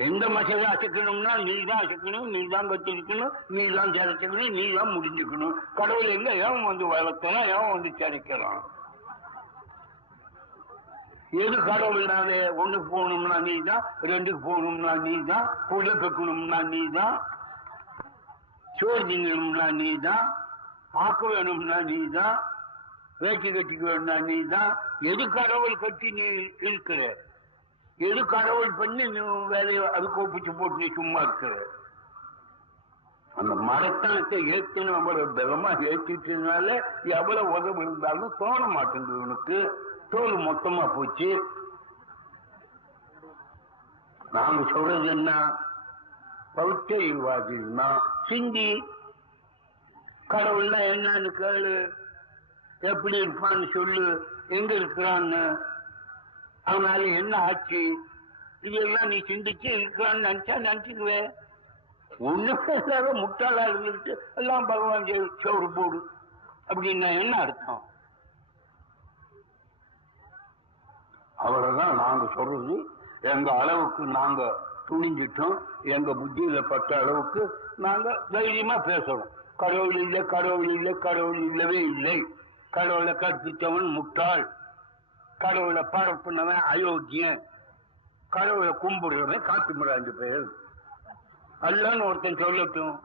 எந்த மசலை அசைக்கணும்னா நீ தான் அசைக்கணும், நீ தான் கத்திருக்கணும், நீ தான் சிதைக்கணும், நீ தான் முடிஞ்சுக்கணும். கடவுள் எங்க ஏன் வந்து வளர்த்தனா, ஏன் வந்து சிதைக்கிறான்? எது கடவுள்னாலே? 1க்கு போகணும்னா நீ தான், 2க்கு போகணும்னா நீ தான், புள்ள பெக்கணும்னா நீ தான், சோறு திங்கணும்னா நீ தான், ஆக்க வேணும்னா நீ தான், வேட்டி கட்டிக்க வேணும்னா நீ தான். எது கடவுள் கட்டி நீ இருக்கிற? எது கடவுள் பண்ணி நீ வேலையை அதுக்கு ஒப்பிச்சு போட்டு நீ சும்மா இருக்கிற? அந்த மரத்தனத்தை ஏற்கனவே அவ்வளவு பலமா ஏற்றிட்டதுனால எவ்வளவு உதவி இருந்தாலும் தோண மாட்டேங்குது. உனக்கு தோல் மொத்தமா போச்சு. நாங்க சொல்றது என்ன? பௌத்தறிவாதினா சிந்தி, கடவுள்னா என்னன்னு கேளு, எப்படி இருப்பான்னு சொல்லு, எங்க இருக்கிறான்னு, அவனால என்ன ஆச்சு, இதெல்லாம் நீ சிந்திச்சு இருக்கிறான்னு நினைச்சுக்குவே. ஒண்ணுமே இல்லாத முட்டாளா இருந்துட்டு எல்லாம் பகவான் சோறு போடு அப்படின்னா என்ன அர்த்தம்? அவரைதான் நாங்க சொல்றது. எங்க அளவுக்கு நாங்க துணிஞ்சிட்டோம், எங்க புத்தியில பட்ட அளவுக்கு நாங்க தைரியமா பேசுறோம். கடவுள் இல்லை, கடவுள் இல்லை, கடவுள் இல்லவே இல்லை, கடவுளை கற்பித்தவன் முட்டாள், கடவுளை பரப்புனவன் அயோக்கியன், கடவுளை கும்பிடுறவன் காட்டு மிராண்டு பேர் அல்லன்னு ஒருத்தன் சொல்லட்டும்.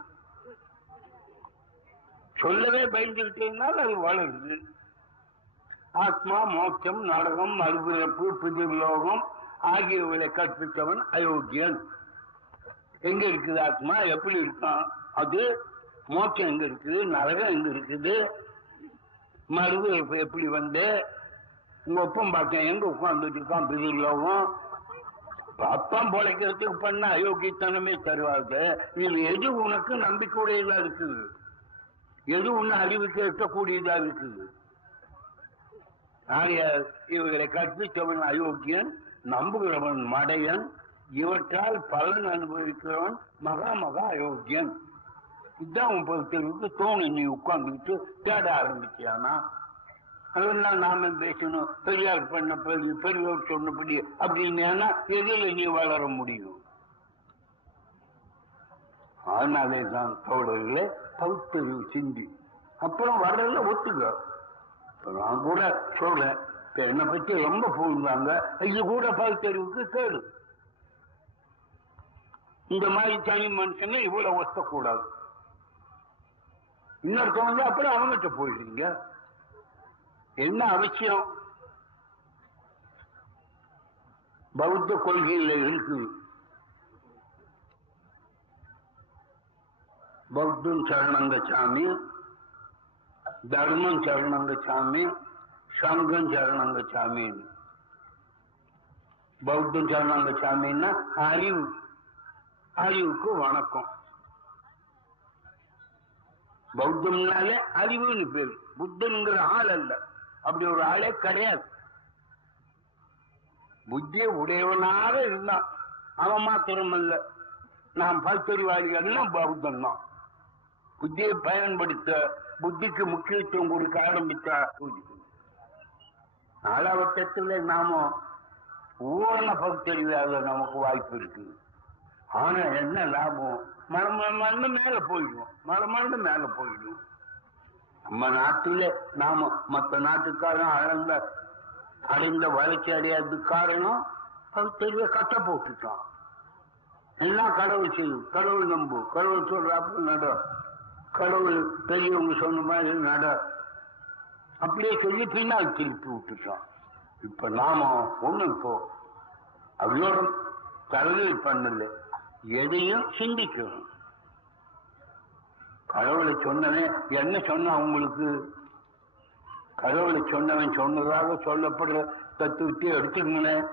சொல்லவே பயந்துகிட்டதுனால அது வளருது. ஆத்மா, மோட்சம், நரகம், மறுபிறப்பு, புதிர்லோகம் ஆகியவர்களை கற்பித்தவன் அயோக்கியன். எங்க இருக்குது ஆத்மா? எப்படி இருக்கான் அது? மோட்சம் எங்க இருக்குது? நரகம் எங்க இருக்குது? மறுபிறப்பு எப்படி வந்து? உங்க ஒப்பம் பார்த்தேன் எங்க உட்கார்ந்துட்டு இருக்கான்? புதிர்லோகம். அப்பம் பொழைக்கிறதுக்கு பண்ண அயோக்கியத்தனமே தருவாங்க. இதுல எது உனக்கு நம்பிக்கையுடையதா இருக்குது? எது உன்னை அறிவுக்கு எட்டக்கூடியதா இருக்குது? இவர்களை கற்பித்தவன் அயோக்கியன், நம்புகிறவன் மடையன், இவற்றால் பலன் அனுபவிக்கிறவன் மகா மகா அயோக்கியன். இதுதான் உன் பகுத்தறிவுக்கு தோணு. நீ உட்கார்ந்துக்கிட்டு தேட ஆரம்பிச்சியானா? அதெல்லாம் நாம பேசணும், பெரியார் பண்ணபடி பெரியோர் சொன்னபடி அப்படின்னா எதில் நீ வளர முடியும்? அதனாலே தான் தோழர்களே பகுத்தறிவு சிந்தி. அப்புறம் வரல ஒத்துக்க. நான் கூட சொல்றேன், என்னை பற்றி ரொம்ப புகழ்ந்தாங்க, இது கூட பகுத்தறிவுக்கு கேடு. இந்த மாதிரி தனி மனுஷங்க இவ்வளவு ஒத்தக்கூடாது. இன்னொருத்தவங்க அப்புறம் அவங்ககிட்ட போயிடுறீங்க. என்ன அவசியம்? பௌத்த கொள்கையில இருக்குது, பௌத்தம் சரணங்கச்சாமி, தர்மம் சரணங்கச்சாமி, சங்கம் சரணங்கச்சாமி. பௌத்தம் சரணங்கச்சாமின்னா அறிவு, அறிவுக்கு வணக்கம். பௌத்தம்னாலே அறிவுன்னு பேரு. புத்தனுங்கிற ஆள் அல்ல, அப்படி ஒரு ஆளே கிடையாது. புத்திய உடையவனாக இருந்தான், அவன் மாத்திரம் அல்ல. நாம் பல்தறிவாளிகள்லாம் பௌத்தம் தான். புத்தியை பயன்படுத்த, புத்திக்கு முக்கியத்துவம் கொடுக்க ஆரம்பித்தா நாலாவட்டத்தில் நாம பூரண பகுத்தறிவாக நமக்கு வாய்ப்பு இருக்கு. ஆனா என்ன லாபம்? மண்ணு மேல போயிடுவோம், மண்ணு மேல போயிடுவோம். நம்ம நாட்டுல நாம மற்ற நாட்டுக்காரன் அடைந்த வளர்ச்சி அடையாததுக்கு காரணம் பகுத்தறிவை கட்ட போட்டுட்டான். எல்லாம் கடவுள் செய்யும், கடவுள் நம்பு, கடவுள் சொல்றாப்புல நட, கடவுள் பெரியவங்க சொன்ன மாதிரி நட, அப்படியே சொல்லி பின்னால் திருப்பி விட்டுட்டோம். இப்ப நாம ஒண்ணு இப்போ அவ்வளோ தலையில் பண்ணல, எதையும் சிந்திக்கணும். கடவுளை சொன்னவன் என்ன சொன்ன உங்களுக்கு? கடவுளை சொன்னவன் சொன்னதாக சொல்லப்படுற தத்துவத்தை எடுத்துக்கங்களேன்.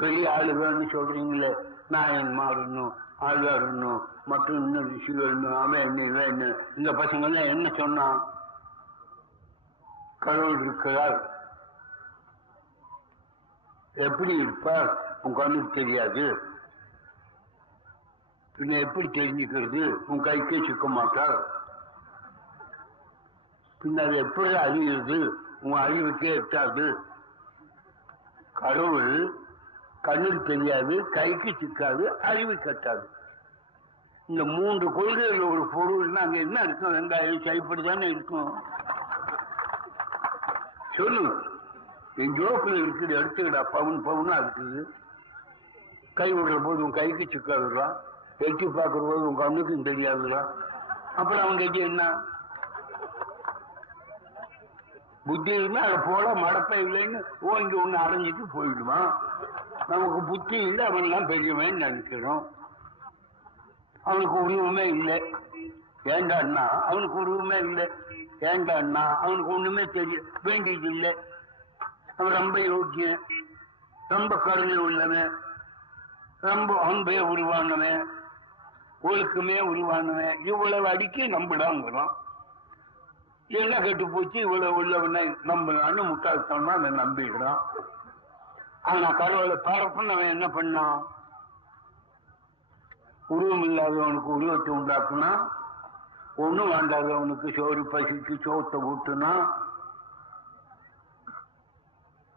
பெரிய ஆளுகள்னு சொல்றீங்களே, நாயன் மாறணும், ஆழ்வாரணும், மற்றும் இன்னும் ரிஷிகள், அவன் என்ன, இந்த பசங்கள்லாம் என்ன சொன்னான்? கடவுள் இருக்கிறார், எப்படி இருப்பார் உன் கண்ணுக்கு தெரியாது, பின்ன எப்படி தெரிஞ்சுக்கிறது? உன் கைக்கே சிக்க மாட்டார், பின்ன அது எப்படி அறிகிறது? உன் அறிவுக்கே எட்டாது. கடவுள் கண்ணுக்கு தெரியாது, கைக்கு சிக்காது, அறிவு கட்டாது. இந்த மூன்று கொள்கைகள் ஒரு பொருள்னா அங்க என்ன இருக்கும்? வெங்காயம் சைப்படி தானே இருக்கும். சொல்லு, என் ஜோக்குல இருக்குது, எடுத்துக்கிடா, பவுனா இருக்குது. கை விடுற போது உன் கைக்கு சிக்காதுலாம், எட்டி பார்க்கிற போது உன் கண்ணுக்கும் தெரியாதுலாம். அப்புறம் அவங்க கேட்டு என்ன புத்தி இருந்தா அதை போல மடப்பை இல்லைன்னு ஓங்கி ஒண்ணு அடைஞ்சிட்டு போயிடுவான். நமக்கு புத்தி இல்லை, அவன்லாம் பெரியவன் நினைக்கிறோம். அவனுக்கு உருவமே இல்லை. ஏண்டான்னா அவனுக்கு உருவமே இல்லை. ஏண்டான்னா அவனுக்கு ஒண்ணுமே தெரிய வேண்டியது இல்லை. அவன் ரொம்ப யோக்கியன், ரொம்ப கருணை உள்ளவன், ரொம்ப அன்பே உருவானவன், ஒழுக்குமே உருவானவன். இவ்வளவு அடிக்க நம்பிடாங்கிறான். என்ன கெட்டு போச்சு, இவ்வளவு உள்ளவனை நம்பலான்னு முட்டாள்தனமா அவன் நம்பிடுறான். ஆனா கடவுளை பரப்புனவன் என்ன பண்ணான்? உருவம் இல்லாதவனுக்கு உருவத்தை உண்டாக்குனா, ஒண்ணும் வேண்டாதவனுக்கு சோறு பசிக்கு சோத்தை ஊட்டுனா,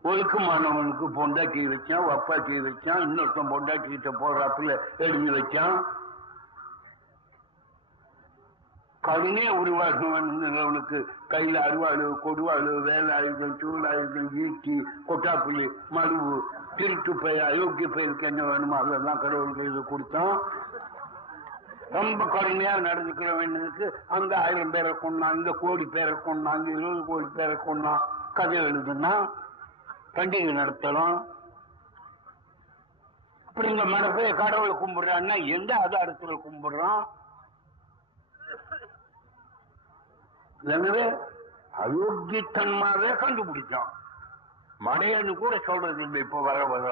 ஒழுக்கமானவனுக்கு பொண்டாட்டி வச்சான், வப்பாட்டி வச்சான், இன்னொருத்தன் பொண்டாட்டி கிட்ட போடுறாப்புல எழுதி வச்சான். கருணே உருவாக்குவனுக்கு கையில அருவாளு, கொடுவாளு, வேலாயுதம், சூழாயுதம், ஈட்டி, கொட்டாப்புளி, மடுவு, திருட்டு பயிர், அயோக்கிய பயிருக்கு என்ன வேணுமோ அதெல்லாம் கடவுள் கையில கொடுத்தான். ரொம்ப கடுமையா நடந்துக்கிற வேண்டியதுக்கு அங்க 1000 பேரை கொண்டான், இங்க கோடி பேரை கொண்டான், அங்க 20 கோடி பேரை கொண்டான். கதை எழுதுனா பண்டிகை நடத்தலாம். அப்படி இந்த மனப்பைய கடவுளை கும்பிடுறான்னா எந்த ஆதாரத்துல கும்பிடுறான்? எனவே அயோக்கியத்தன்மாவே கண்டுபிடிச்சான். மடையன்னு கூட சொல்றது இல்லை. இப்ப வர வர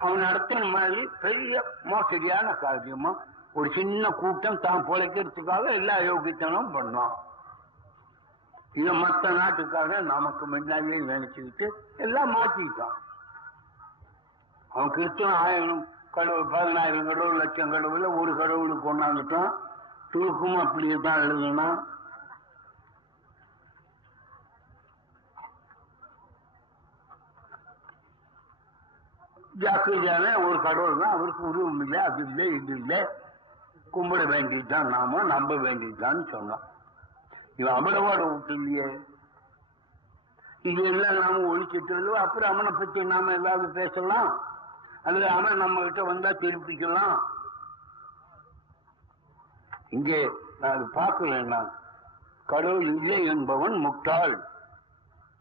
அவன் நடத்தின மாதிரி பெரிய மோசடியான காரியமா ஒரு சின்ன கூட்டம் தான் பொழைக்கிறதுக்காக எல்லா அயோக்கியத்தனும் பண்ணான். இதை மற்ற நாட்டுக்காக நமக்கு முன்னாடியே நினைச்சுக்கிட்டு எல்லாம் மாத்திட்டான். அவன் கிறிஸ்தவன் 1000 கடவுள் 10000 கடவுள் லட்சம் கடவுள் ஒரு கடவுளுக்கு கொண்டாந்துட்டான். துருக்கும் அப்படியே தான் எழுதுனா. ஜாக்கிரதையான ஒரு கடவுள் தான், அவருக்கு உருவம் இல்லை, அது இல்லை, இது இல்லை, கும்பிட வேண்டியதுதான், நாம நம்ப வேண்டியதுதான் சொன்னான். இவன் அமலவாட விட்டு இல்லையே, இது எல்லாம் நாம ஒழிச்சிட்டு அப்புறம் அவனை பற்றி நாம ஏதாவது பேசலாம், அல்லது அவன் நம்ம கிட்ட வந்தா திருப்பிக்கலாம். இங்கே நான் பார்க்கிறேன், நான் கடவுள் இல்லை என்பவன் முட்டாள்,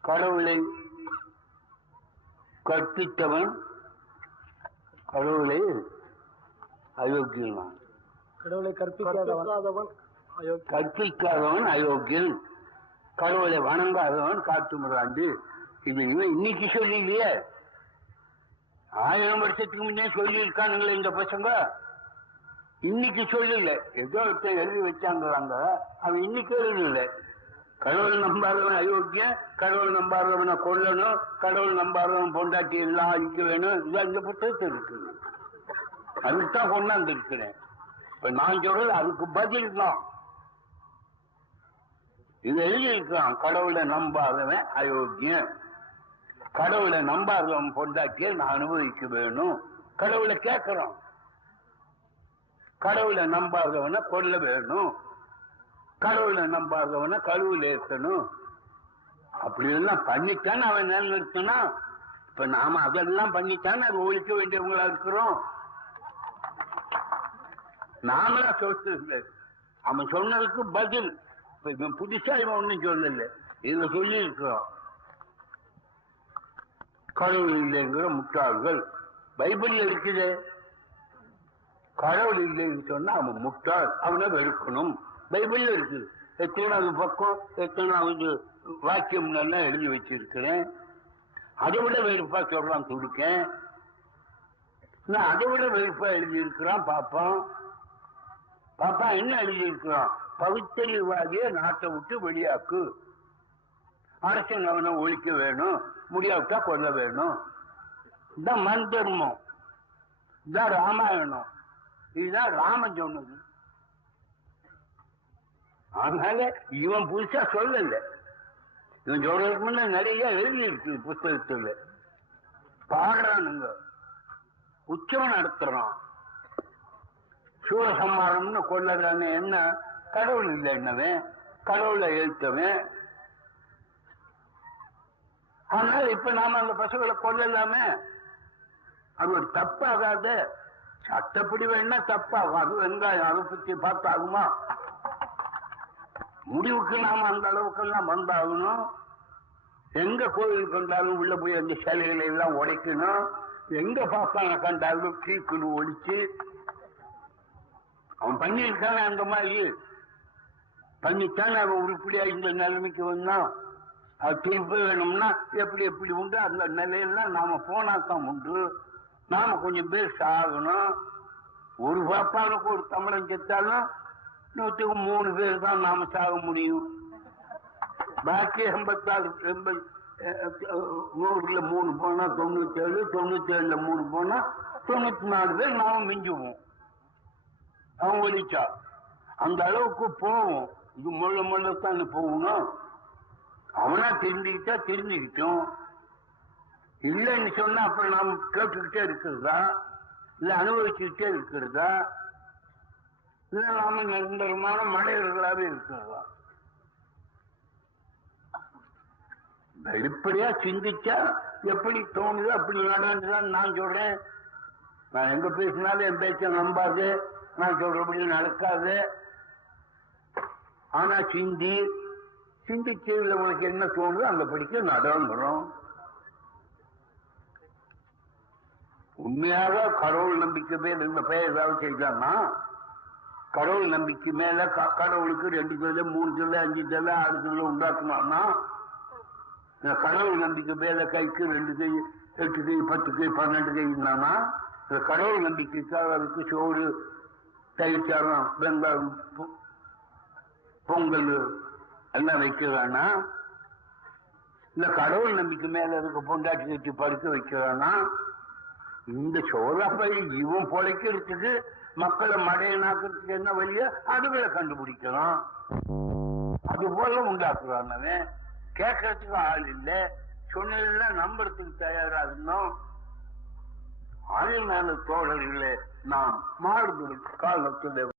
கடவுளை கற்பித்தவன் கடவுளை அயோக்கியன், கடவுளை கற்பிக்காதவன் அயோக்கியன், கடவுளை வணங்காதவன் காட்டு முறாண்டு. இது இவன் இன்னைக்கு சொல்லிலையே, 1000 வருஷத்துக்கு முன்னே சொல்லி இருக்கானுங்களே இந்த பசங்க. இன்னைக்கு சொல்லல, ஏதோ எழுதி வச்சாங்க, அவன் இன்னைக்கு எழுதல. கடவுள் நம்பாதவன் அயோக்கியன், கடவுள் நம்பாதவனை கொல்லணும், கடவுள் நம்பாதவன் பொண்டாட்டி எல்லாம் அழிக்க வேணும், இதான் இந்த புத்தகத்தில் இருக்குது. அதுக்குத்தான் கொண்டாந்து இருக்கிறேன். இப்ப நான் சொல்றது அதுக்கு பதில் தான். இது எழுதி இருக்கிறான், கடவுளை நம்பாதவன் அயோக்கியன், கடவுளை நம்பாதவன் பொண்டாட்டியை நான் அனுபவிக்க வேணும், கடவுளை கேட்கிறான், கடவுளை நம்பாதவனை கொல்ல வேணும், கடவுளை நம்பாதவனை கழுவுல ஏற்றணும். அப்படி எல்லாம் பண்ணித்தானே அவன் நிலைநிறுத்தினா. இப்ப நாம அதெல்லாம் பண்ணித்தானே அது ஒழிக்க வேண்டியவங்களா இருக்கிறோம். நாமளா சொல்றது அவன் சொன்னதுக்கு பதில். இவன் புதுசா இவன் ஒன்னும் சொல்லல, இதை சொல்லி இருக்கிறோம். கடவுள் இல்லைங்கிற முட்டாள்கள் பைபிள் இருக்குது. கடவுள் இல்லைன்னு சொன்னா அவன் முட்டாள், அவனை வெறுக்கணும். பைபிள் இருக்குது, எத்தனாவது பக்கம் எத்தனாவது வாக்கியம் எல்லாம் எழுதி வச்சிருக்கிறேன். அதை விட வெறுப்பா சொல்றான் துடுக்கேன், நான் அதை விட வெறுப்பா எழுதி இருக்கிறான். பாப்பான் பாப்பா என்ன எழுதி இருக்கிறான், பகுத்தறிவாதிய நாட்டை விட்டு வெளியாக்கு, அரசன் அவனை ஒழிக்க வேணும், முடியாவிட்டா கொல்ல வேணும். இதுதான் மண் தர்மம், இதுதான் ராமாயணம், இதுதான் ராமன் சொன்னது. அதனால இவன் புதுசா சொல்லல, இவன் சொல்றதுக்கு முன்ன நிறைய எழுதி இருக்கு புத்தகத்துல. பாடுறானுங்க, உற்சவம் நடத்துறான், சூரசம்மாரம்னு கொள்ளதானே. என்ன கடவுள் இல்லை என்னவன், கடவுளை எழுத்தவன். அதனால இப்ப நாம அந்த பசங்களை கொள்ளலாமே, அது ஒரு தப்பாகாத. சட்டப்படி வேணா தப்பாகும், அது வெங்காயம், அதை பத்தி பார்த்தாகுமா? முடிவுக்கு நாம அந்த அளவுக்கெல்லாம் வந்தாகணும். எங்க கோயில் கண்டாலும் உள்ள போய் அந்த சிலைகளை எல்லாம் உடைக்கணும், எங்க பாப்பான கண்டாலும் தீக்குழு ஒழிச்சு. அவன் பண்ணியிருக்கானே அந்த மாதிரி, பண்ணித்தானே அவன் உருப்படியா இந்த நிலைமைக்கு வந்தான். அது திருப்பி வேணும்னா எப்படி எப்படி உண்டு அந்த நிலையெல்லாம் நாம போனாத்தான் உண்டு. நாம கொஞ்சம் பேர் சாகணும். ஒரு பாப்பானுக்கு ஒரு தமிழன் செத்தாலும் 103 பேர் தான் நாம சாக முடியும். பாக்கி 84 100ல 3 போனா 97, 97ல 3 போனா 94 பேர் நாம மிஞ்சுவோம். அவன் ஒழிச்சா அந்த அளவுக்கு போவோம். இது முள்ள முள்ளத்தான் போகணும். அவனா தெரிஞ்சுக்கிட்டா தெரிஞ்சுக்கிட்டோம், இல்லைன்னு சொன்னா அப்புறம் நாம் கேட்டுக்கிட்டே இருக்கிறதா, இல்ல அனுபவிச்சுக்கிட்டே இருக்கிறதா, இல்ல நாம நிரந்தரமான மனிதர்களாவே இருக்கிறதா? வெளிப்படையா சிந்திச்சா எப்படி தோணுது அப்படி நடந்துதான் நான் சொல்றேன். நான் எங்க பேசினாலும் என் பேச்ச நம்பாது, நான் சொல்றபடி நடக்காது. ஆனா சிந்திச்சதுல உனக்கு என்ன தோணுதோ அந்த படிக்க நடந்துடும். உண்மையாக கடவுள் நம்பிக்கை மேல இந்த பெயர் ஏதாவது செய்தான்னா, கடவுள் நம்பிக்கை மேல கடவுளுக்கு 2 சொல்ல 3 சொல்ல 5 சொல்ல 6 சொல்ல உண்டாக்குனான்னா, கடவுள் நம்பிக்கை மேல கைக்கு 2 கை 8 கை 10 கை 12 கை இருந்தானா, கடவுள் நம்பிக்கைக்காக அதுக்கு சோறு தயிர் சாதம் வெங்காயம் பொங்கல் என்ன வைக்கிறான்னா, இந்த கடவுள் நம்பிக்கை மேல இருக்க பொண்டாட்டி கட்டி படுக்க வைக்கிறான்னா, இந்த சோழப்பை இவன் பொழைக்கிறதுக்கு மக்களை மடையனாக்குறதுக்கு என்ன வழியோ அதுகளை கண்டுபிடிக்கணும். அது போல உண்டாக்குறான். அவன் கேட்கறதுக்கு ஆள் இல்லை, சொன்னதெல்லாம் நம்புறதுக்கு தயாரா இருந்தோம். ஆயுள் மேல தோழர்களே, நாம் மாறுதல் காலத்தில்